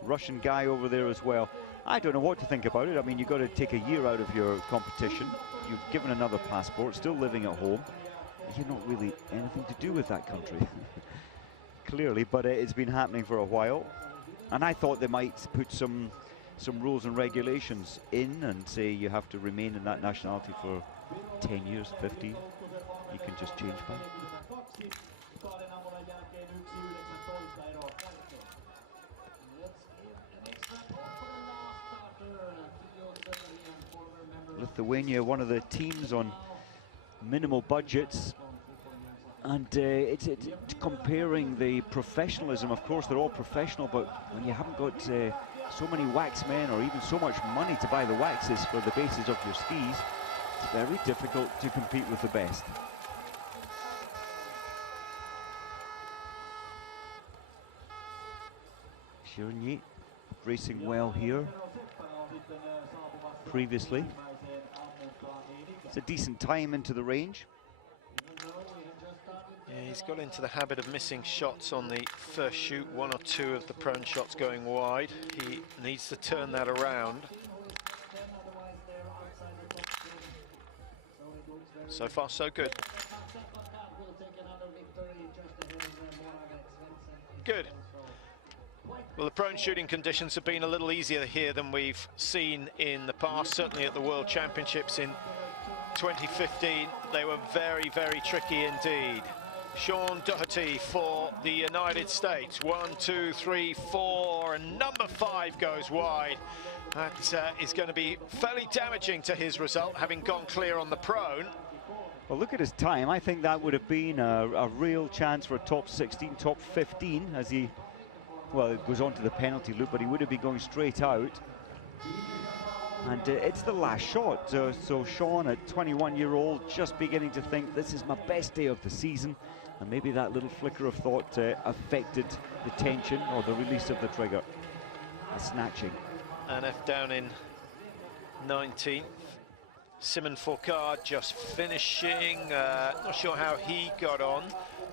Russian guy over there as well. I don't know what to think about it. I mean, you've got to take a year out of your competition. You've given another passport, still living at home. You're not really anything to do with that country. Clearly, but it's been happening for a while, and I thought they might put some rules and regulations in and say you have to remain in that nationality for 10 years, 15. You can just change back. Lithuania, one of the teams on minimal budgets. And it's comparing the professionalism. Of course, they're all professional, but when you haven't got so many wax men or even so much money to buy the waxes for the bases of your skis, it's very difficult to compete with the best. Chirny racing well here previously. It's a decent time into the range. Yeah, he's got into the habit of missing shots on the first shoot, 1 or 2 of the prone shots going wide. He needs to turn that around. So far, so good. Good. Well, the prone shooting conditions have been a little easier here than we've seen in the past, certainly at the World Championships in 2015. They were very, very tricky indeed. Sean Doherty for the United States. 1, 2, 3, 4, and number 5 goes wide. That is going to be fairly damaging to his result, having gone clear on the prone. Well, look at his time. I think that would have been a real chance for a top 16, top 15 as he, well, it goes on to the penalty loop, but he would have been going straight out. And it's the last shot. So Sean, at 21-year-old, just beginning to think this is my best day of the season. And maybe that little flicker of thought affected the tension or the release of the trigger. A snatching. NF down in 19th. Simon Fourcade just finishing. Not sure how he got on.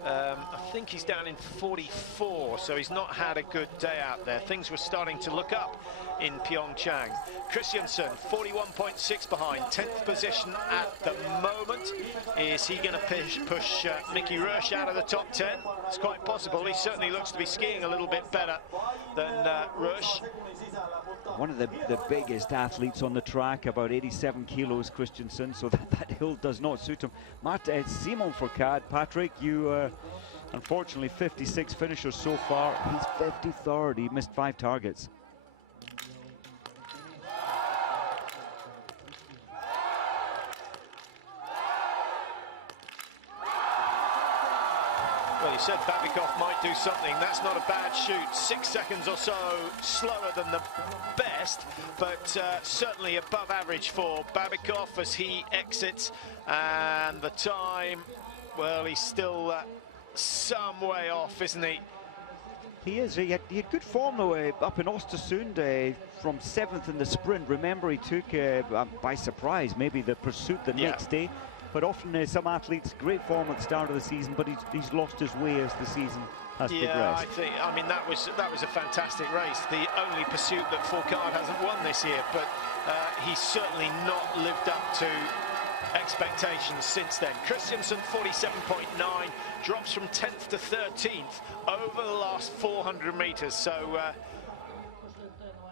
I think he's down in 44, so he's not had a good day out there. Things were starting to look up in Pyeongchang. Christiansen, 41.6 behind, 10th position at the moment. Is he going to push Mickey Rösch out of the top 10? It's quite possible. He certainly looks to be skiing a little bit better than Rösch. one of the biggest athletes on the track, about 87 kilos, Christensen, so that hill does not suit him. Simon Fourcade, Patrick, you unfortunately 56 finishers so far. He's 53rd, he missed 5 targets. Well, you said Babikov might do something. That's not a bad shoot. 6 seconds or so slower than the best, but certainly above average for Babikov as he exits. And the time, well, he's still some way off, isn't he? He is. He had good form though up in Östersund from 7th in the sprint. Remember, he took by surprise maybe the pursuit the next day. But often some athletes, great form at the start of the season, but he's lost his way as the season has progressed. I mean, that was a fantastic race. The only pursuit that Fourcade hasn't won this year, but he's certainly not lived up to expectations since then. Christensen 47.9, drops from 10th to 13th over the last 400 meters. So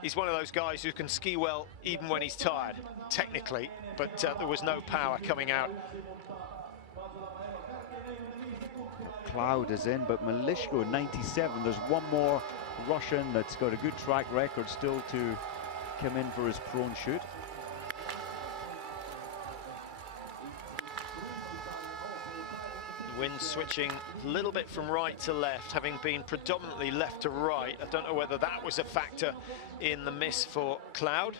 he's one of those guys who can ski well even when he's tired, technically, but there was no power coming out. Cloud is in, but Malishko 97. There's one more Russian that's got a good track record still to come in for his prone shoot. The wind switching a little bit from right to left, having been predominantly left to right. I don't know whether that was a factor in the miss for Cloud.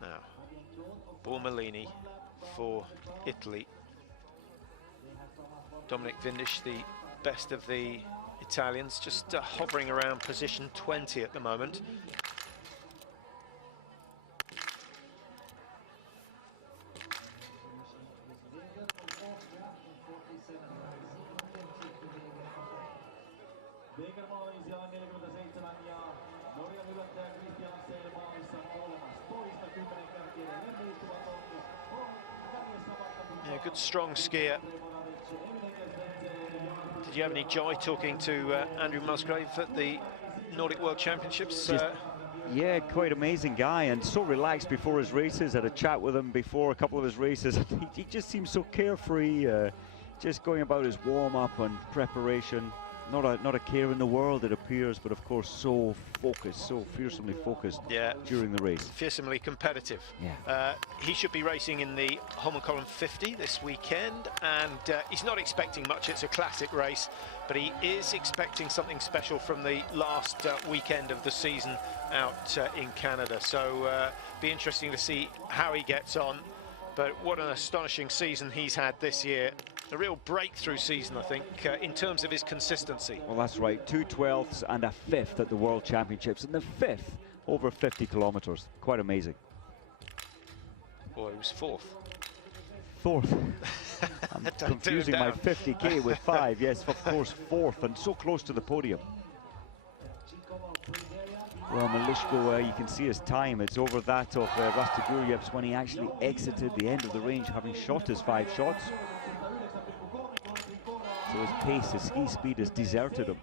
Now, Bormolini for Italy. Dominic Vindish, the best of the Italians, just hovering around position 20 at the moment. Yeah, good strong skier. Did you have any joy talking to Andrew Musgrave at the Nordic World Championships? Yeah, quite amazing guy, and so relaxed before his races. Had a chat with him before a couple of his races. He just seems so carefree, just going about his warm-up and preparation. Not a care in the world, it appears, but of course so focused, so fearsomely focused during the race. Fearsomely competitive. Yeah. He should be racing in the Holmenkollen 50 this weekend, and he's not expecting much. It's a classic race, but he is expecting something special from the last weekend of the season out in Canada. So be interesting to see how he gets on. But what an astonishing season he's had this year. A real breakthrough season, I think, in terms of his consistency. Well, that's right. 2 12ths and a 5th at the World Championships, and the 5th over 50 kilometers. Quite amazing. Boy, he was 4th. 4th. I'm confusing my 50k with 5. Yes, of course, 4th, and so close to the podium. Well, Malishko, you can see his time. It's over that of Rastiguriev's when he actually exited the end of the range, having shot his 5 shots. So his pace, his ski speed has deserted him.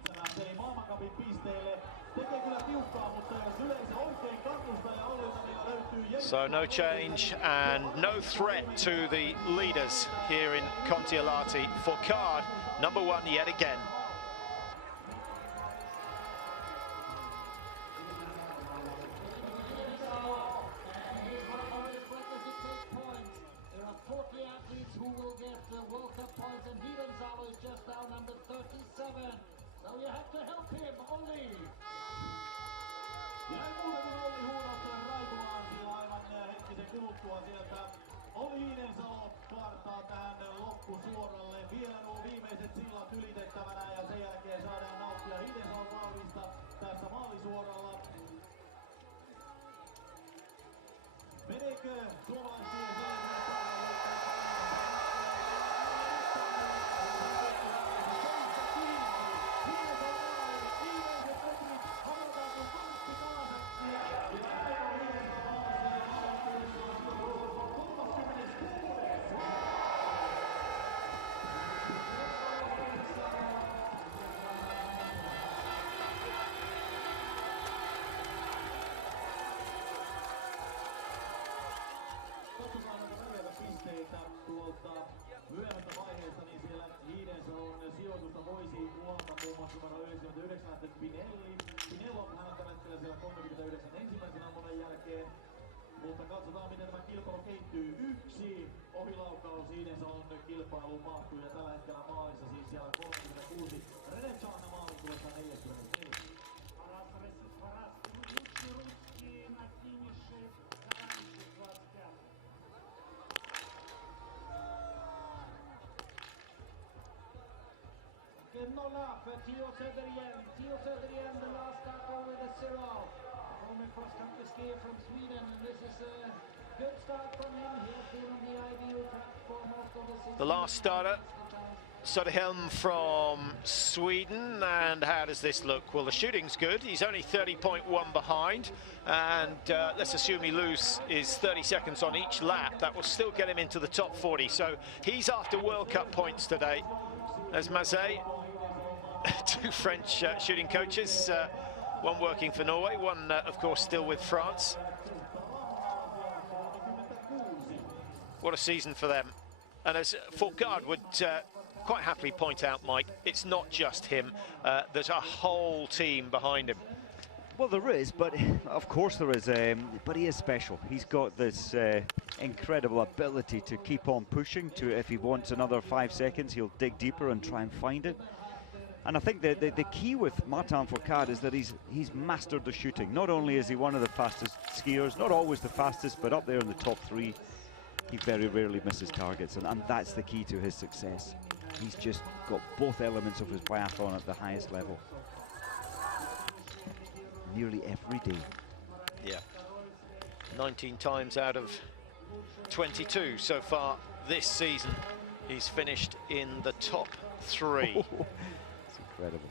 So no change and no threat to the leaders here in Kontiolahti. Fourcade, #1 yet again. lähtee Pinelli. Pinello on hän tällä hetkellä siellä 39 ensimmäisen ammunnan jälkeen. Mutta katsotaan miten tämä kilpailu kehittyy. Yksi ohilaukaus Iidensalon kilpailuun mahtuu ja tällä hetkellä maalissa siis siellä 36. Renetsana maalin tulossa 44. Nolla för Theo Södergren. Theo Södergren, the last starter with a 0. Former cross-country skier from Sweden. And this is a good start from him. He has been on the IBU track for most of the season. The last starter, Söderholm from Sweden. And how does this look? Well, the shooting's good. He's only 30.1 behind. And let's assume he loses 30 seconds on each lap. That will still get him into the top 40. So he's after World Cup points today. There's Mazet. Two French shooting coaches, one working for Norway, one of course still with France. What a season for them. And as Fourcade would quite happily point out, Mike, it's not just him, there's a whole team behind him. Well, there is, but of course there is, but he is special. He's got this incredible ability to keep on pushing. If he wants another 5 seconds, he'll dig deeper and try and find it. And I think the key with Martin Fourcade is that he's mastered the shooting. Not only is he one of the fastest skiers, not always the fastest, but up there in the top 3, he very rarely misses targets, and that's the key to his success. He's just got both elements of his biathlon at the highest level. Nearly every day. Yeah. 19 times out of 22 so far this season. He's finished in the top 3. It's incredible.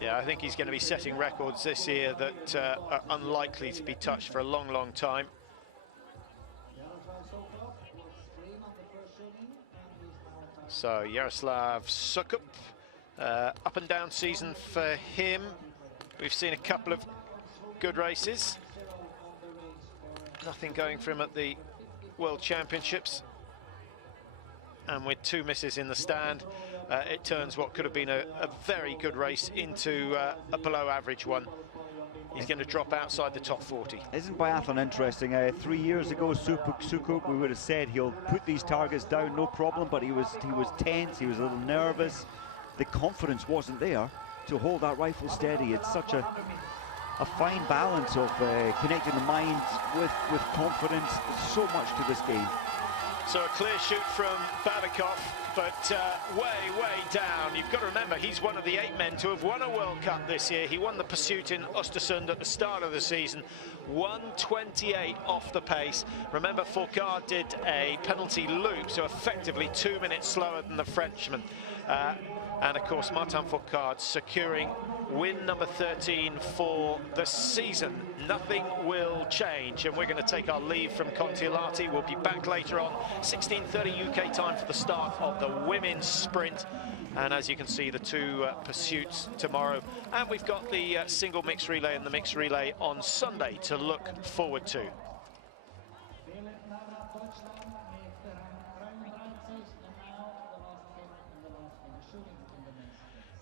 Yeah, I think he's going to be setting records this year that are unlikely to be touched for a long, long time. So Jaroslav Sukup, up and down season for him. We've seen a couple of good races. Nothing going for him at the World Championships. And with 2 misses in the stand, it turns what could have been a very good race into a below average one. He's going to drop outside the top 40. Isn't biathlon interesting? 3 years ago, Sukup, we would have said he'll put these targets down, no problem, but he was tense, he was a little nervous. The confidence wasn't there to hold that rifle steady. It's such a fine balance of connecting the mind with confidence. There's so much to this game. So a clear shoot from Babikov, but way down. You've got to remember, he's one of the 8 men to have won a World Cup this year. He won the pursuit in Östersund at the start of the season. 1:28 off the pace. Remember, Fourcade did a penalty loop, so effectively 2 minutes slower than the Frenchman. And of course, Martin Fourcade securing win number 13 for the season. Nothing will change, and we're going to take our leave from Kontiolahti. We'll be back later on, 16:30 UK time for the start of the women's sprint. And as you can see, the 2 pursuits tomorrow. And we've got the single mixed relay and the mixed relay on Sunday to look forward to.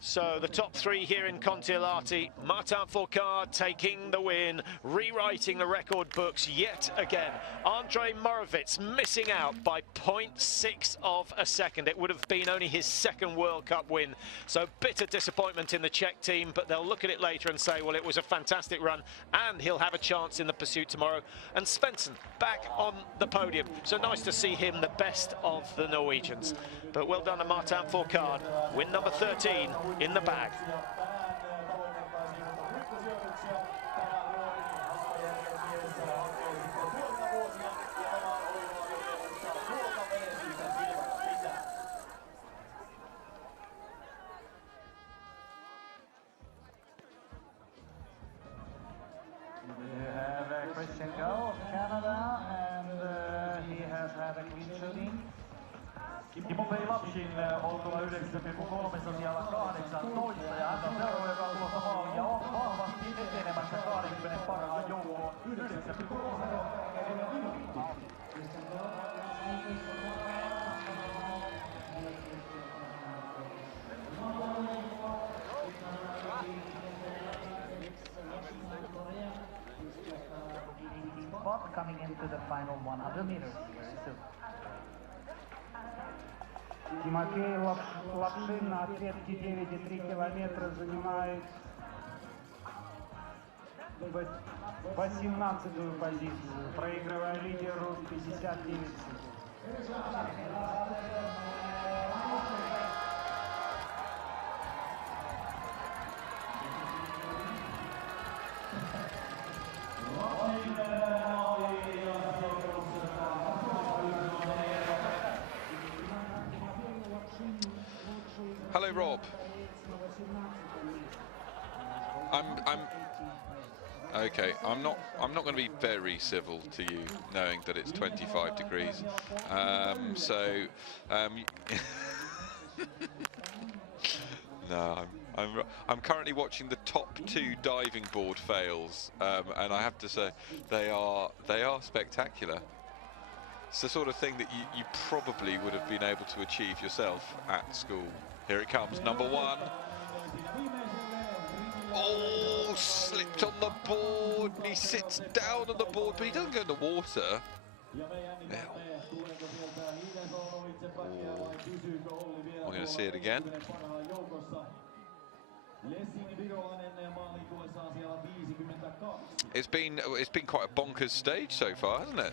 So the top 3 here in Kontiolahti. Martin Fourcade taking the win, rewriting the record books yet again. Andrei Morovitz missing out by 0.6 of a second. It would have been only his 2nd World Cup win. So bitter disappointment in the Czech team, but they'll look at it later and say, well, it was a fantastic run, and he'll have a chance in the pursuit tomorrow. And Svensson back on the podium. So nice to see him the best of the Norwegians. But well done to Martin Fourcade. Win number 13 in the bag. We have Christian Go of Canada, and he has had a clean shooting. Kimmo Lapsin on tulla 9,3 siellä 18 ja hän on seuraava into the final 100 meters very soon. Тимофей Лапшин на отметке 9,3 километра занимает 18-ю позицию, проигрывая лидеру 59 секунд. Hello, Rob. I'm okay. I'm not going to be very civil to you, knowing that it's 25 degrees. No, I'm currently watching the top 2 diving board fails, and I have to say they are spectacular. It's the sort of thing that you probably would have been able to achieve yourself at school. Here it comes, number 1. Oh, slipped on the board, and he sits down on the board, but he doesn't go in the water. I'm going to see it again. It's been quite a bonkers stage so far, hasn't it?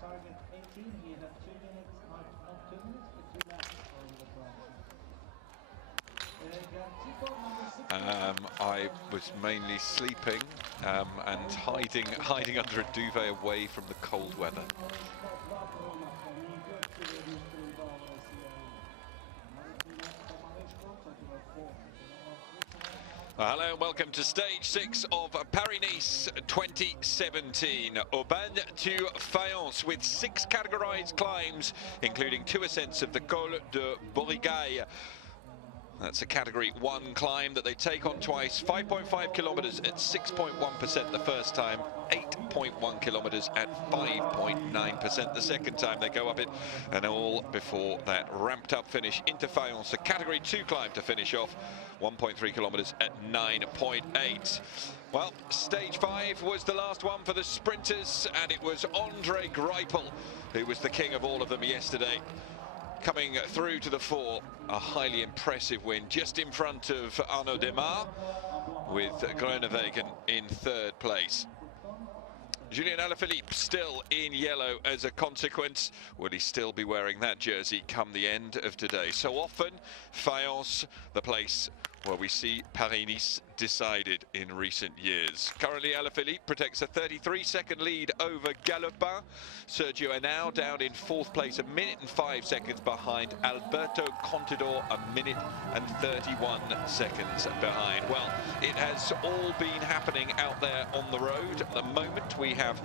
Target 18, he had 2 minutes, not 2 minutes, but 2 laps on the ground. I was mainly sleeping and hiding under a duvet away from the cold weather. Hello and welcome to stage 6 of Paris-Nice 2017. Aubagne to Fayence with 6 categorized climbs, including 2 ascents of the Col de Borrigaille. That's a category 1 climb that they take on twice, 5.5 kilometers at 6.1% the first time, 8.1 kilometers at 5.9% the second time they go up it, and all before that ramped up finish into Fayence, a category 2 climb to finish off, 1.3 kilometers at 9.8. Well, stage 5 was the last one for the sprinters, and it was Andre Greipel who was the king of all of them yesterday. Coming through to the fore, a highly impressive win, just in front of Arnaud Demar, with Groenewegen in 3rd place. Julien Alaphilippe still in yellow as a consequence. Will he still be wearing that jersey come the end of today? So often, Fayence, the place where we see Paris-Nice decided in recent years. Currently, Alaphilippe protects a 33-second lead over Galopin. Sergio Henao down in 4th place, 1 minute and 5 seconds behind. Alberto Contador, 1 minute and 31 seconds behind. Well, it has all been happening out there on the road. At the moment, we have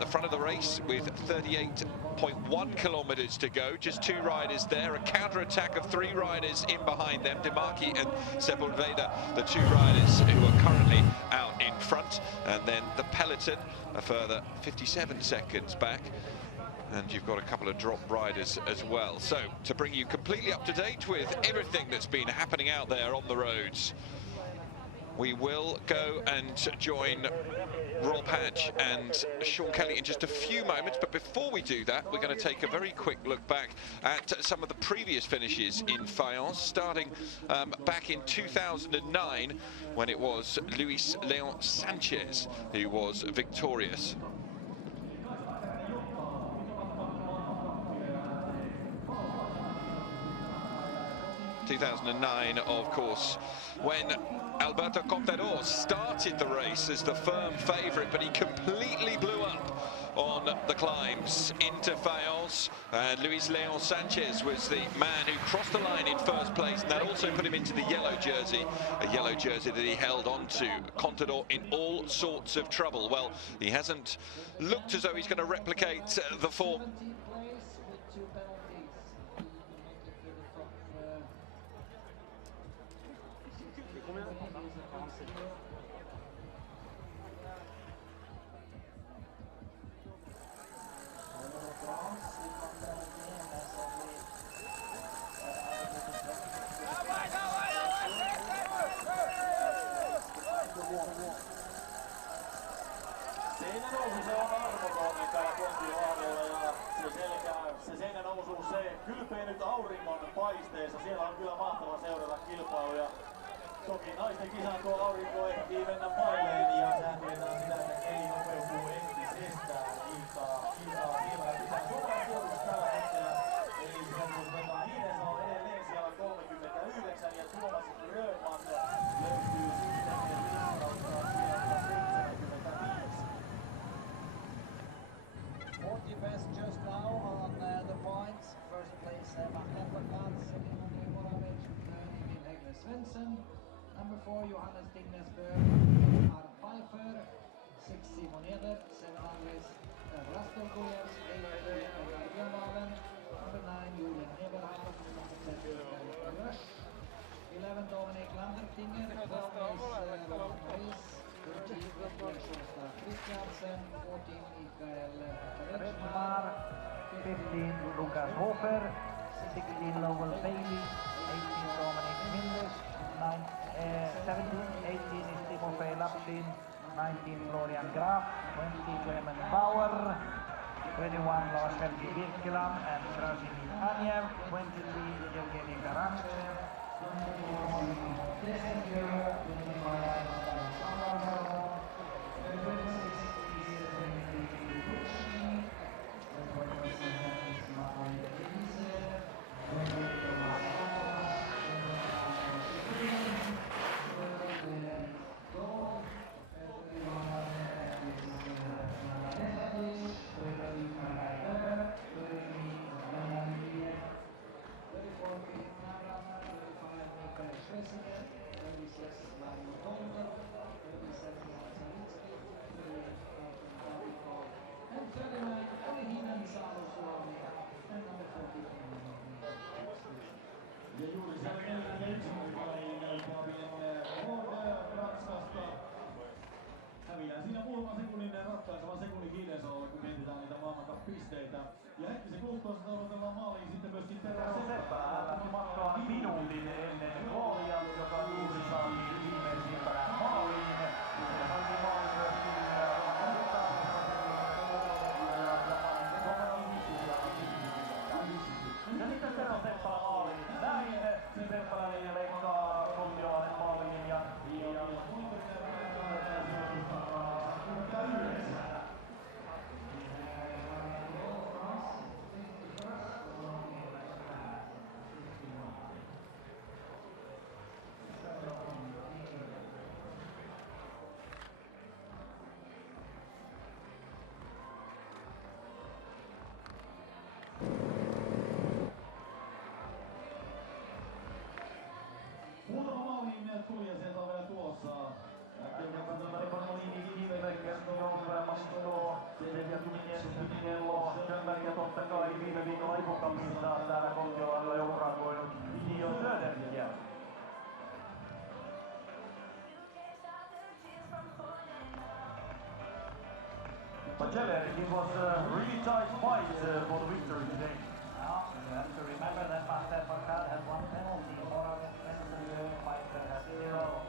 the front of the race with 38.1 kilometers to go. Just 2 riders there. A counter-attack of 3 riders in behind them. Demarchi and Sepulveda, the 2 riders who are currently out in front, and then the peloton a further 57 seconds back, and you've got a couple of drop riders as well. So to bring you completely up to date with everything that's been happening out there on the roads, we will go and join Rob Hatch and Sean Kelly in just a few moments, but before we do that, we're going to take a very quick look back at some of the previous finishes in Fayence, starting back in 2009, when it was Luis Leon Sanchez who was victorious. ...2009, of course, when Alberto Contador started the race as the firm favourite, but he completely blew up on the climbs into Fayence, and Luis Leon Sanchez was the man who crossed the line in first place, and that also put him into the yellow jersey, a yellow jersey that he held on to. Contador in all sorts of trouble. Well, he hasn't looked as though he's going to replicate the form. 17th place with 2 penalties. He can make it to the top. 16th is a crazy hero. Seinänousu se on arvoton täällä Kontiolahdella ja se seinänousu se kylpee nyt auringon paisteessa. Siellä on kyllä mahtava seurata kilpailuja. Toki naisten kisaan tuo aurinko ehtii mennä paileen ja sehän tietää sitä, että ei nopeutuu entisestään iltaa silmällä pitää suoraan sijoituksessa tällä hetkellä. Eli Hiidensä on edelleen siellä 39 ja Tuomas Rööman löytyy sitten listauksia sieltä 75. 40 best just now on the points. First place Martin Bakat, second André Moravec, third Emil Hegle Svensson, number 4 Johannes Dignesberg, Art Pfeiffer, 6 Simon Eder, 7 Andres Rastorgujevs, 8 Einar Björnvalen, number 9 Julian Eberhard, number 10 Mikael Rush, 11 Dominic Landertinger, 12 is Roman Rees, 13 Sjostad Christiansen, 14 Mikael Redmar, 15 Lucas Hofer, 16 Lowell Bailey, 18 Dominic Minders, 17, 18 is Timofey Lapshin, 19 Florian Graf, 20 Clement Bauer, 21 Lars Helgi Birkeland and Krasimir Aniev, 23 Evgeny Garanchev, pisteitä. Ja hetkisen kuluttua tavoitellaan maaliin sitten myöskin Tero Seppälä. Hän lähti matkaan minuutin ennen goolia, joka juuri saatiin viimeisimpänä maaliin. Ja saatiin maaliin myöskin ja sitten Tero Seppälä maaliin. Näin Seppälä leikkaa Kontiolahden maaliin ja muutama maaliin tuli ja sieltä on vielä tulossa. Ja totta kai viime viikolla Ipokapissa täällä Kontiolahdella jo urakoinut Gio Söderberg. But Jeller, it was a really tight fight for the victory today. Now, you have to remember that Martin Bakat had 1 penalty. Moravec, Svensson, Pfeiffer has 0.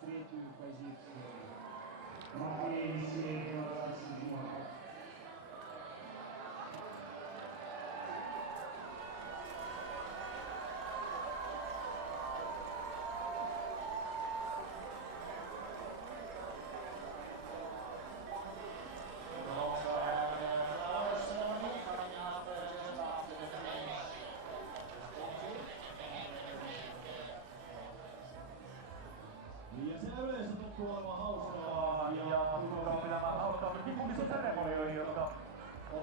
третью позицию. Матвей Сергеев, 27. Ja siellä yleensä tuntuu olevan hauskaa Ja tuntuu pitämään hauskaa tipullisen seremonioihin, jotka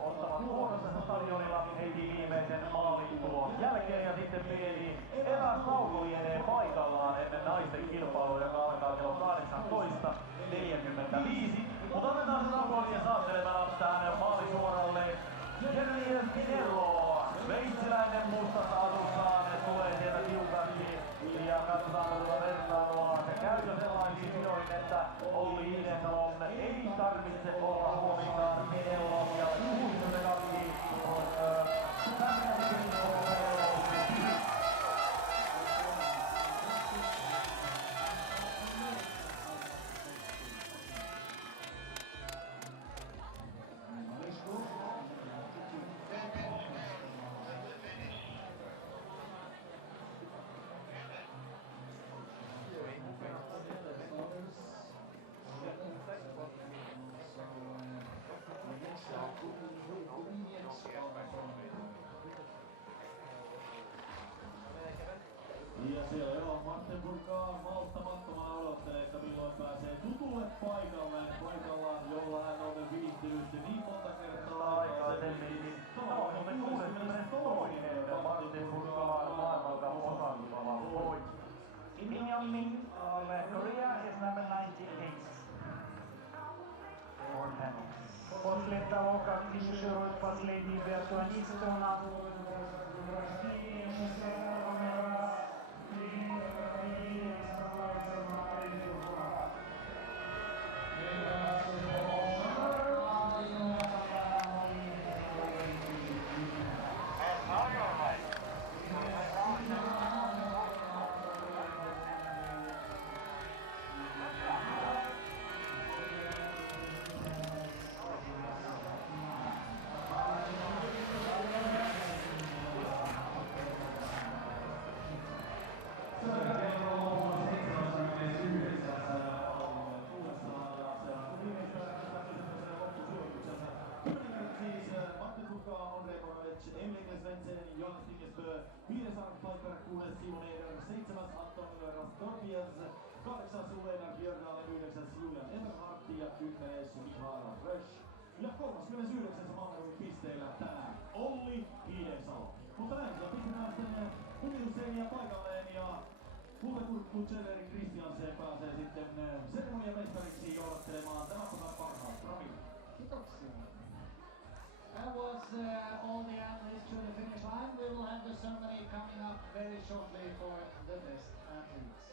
ottavat vuoronsa stadionilla heti viimeisen maalitulon jälkeen. Ja sitten pieni eväslaulu lienee paikallaan ennen naisten kilpailua, joka alkaa kello 18:45. Mutta otetaan se laulu ja saattelemaan tähän maalisuoralle. Jerry Pinello, sveitsiläinen mustassa asussaan, tulee sieltä tiukasti. Ja katsotaan tuota vertailua. Se käy jo sellaisiin sijoin, että Olli Hiidensalon ei tarvitse olla huominkaan Pinello. Ja juuri se kaikki on Ja siellä jo Martin Burkaan malttamattomana odottelee, että milloin pääsee tutulle paikalle. Paikallaan, jolla hän on viihtynyt niin monta kertaa aikaisemmin. Tämä on muuten 62. Martin Burkaan maailmalta osallistuva voit. Kim Young-min of Korea is number 98. For penalties. После того, как финиширует последний биатлонист у нас, Ja 39. maailman pisteillä tänään Olli Hiidensalo. Mutta näin saa pistetään sitten Kunnioitusseiniä paikalleen ja kultakurkku Cedric Christiansen pääsee sitten seremoniamestariksi johdattelemaan tämän päivän parhaat. Rami. Kiitoksia. That was all the athletes to the finish line. We will have the ceremony coming up very shortly for the best athletes.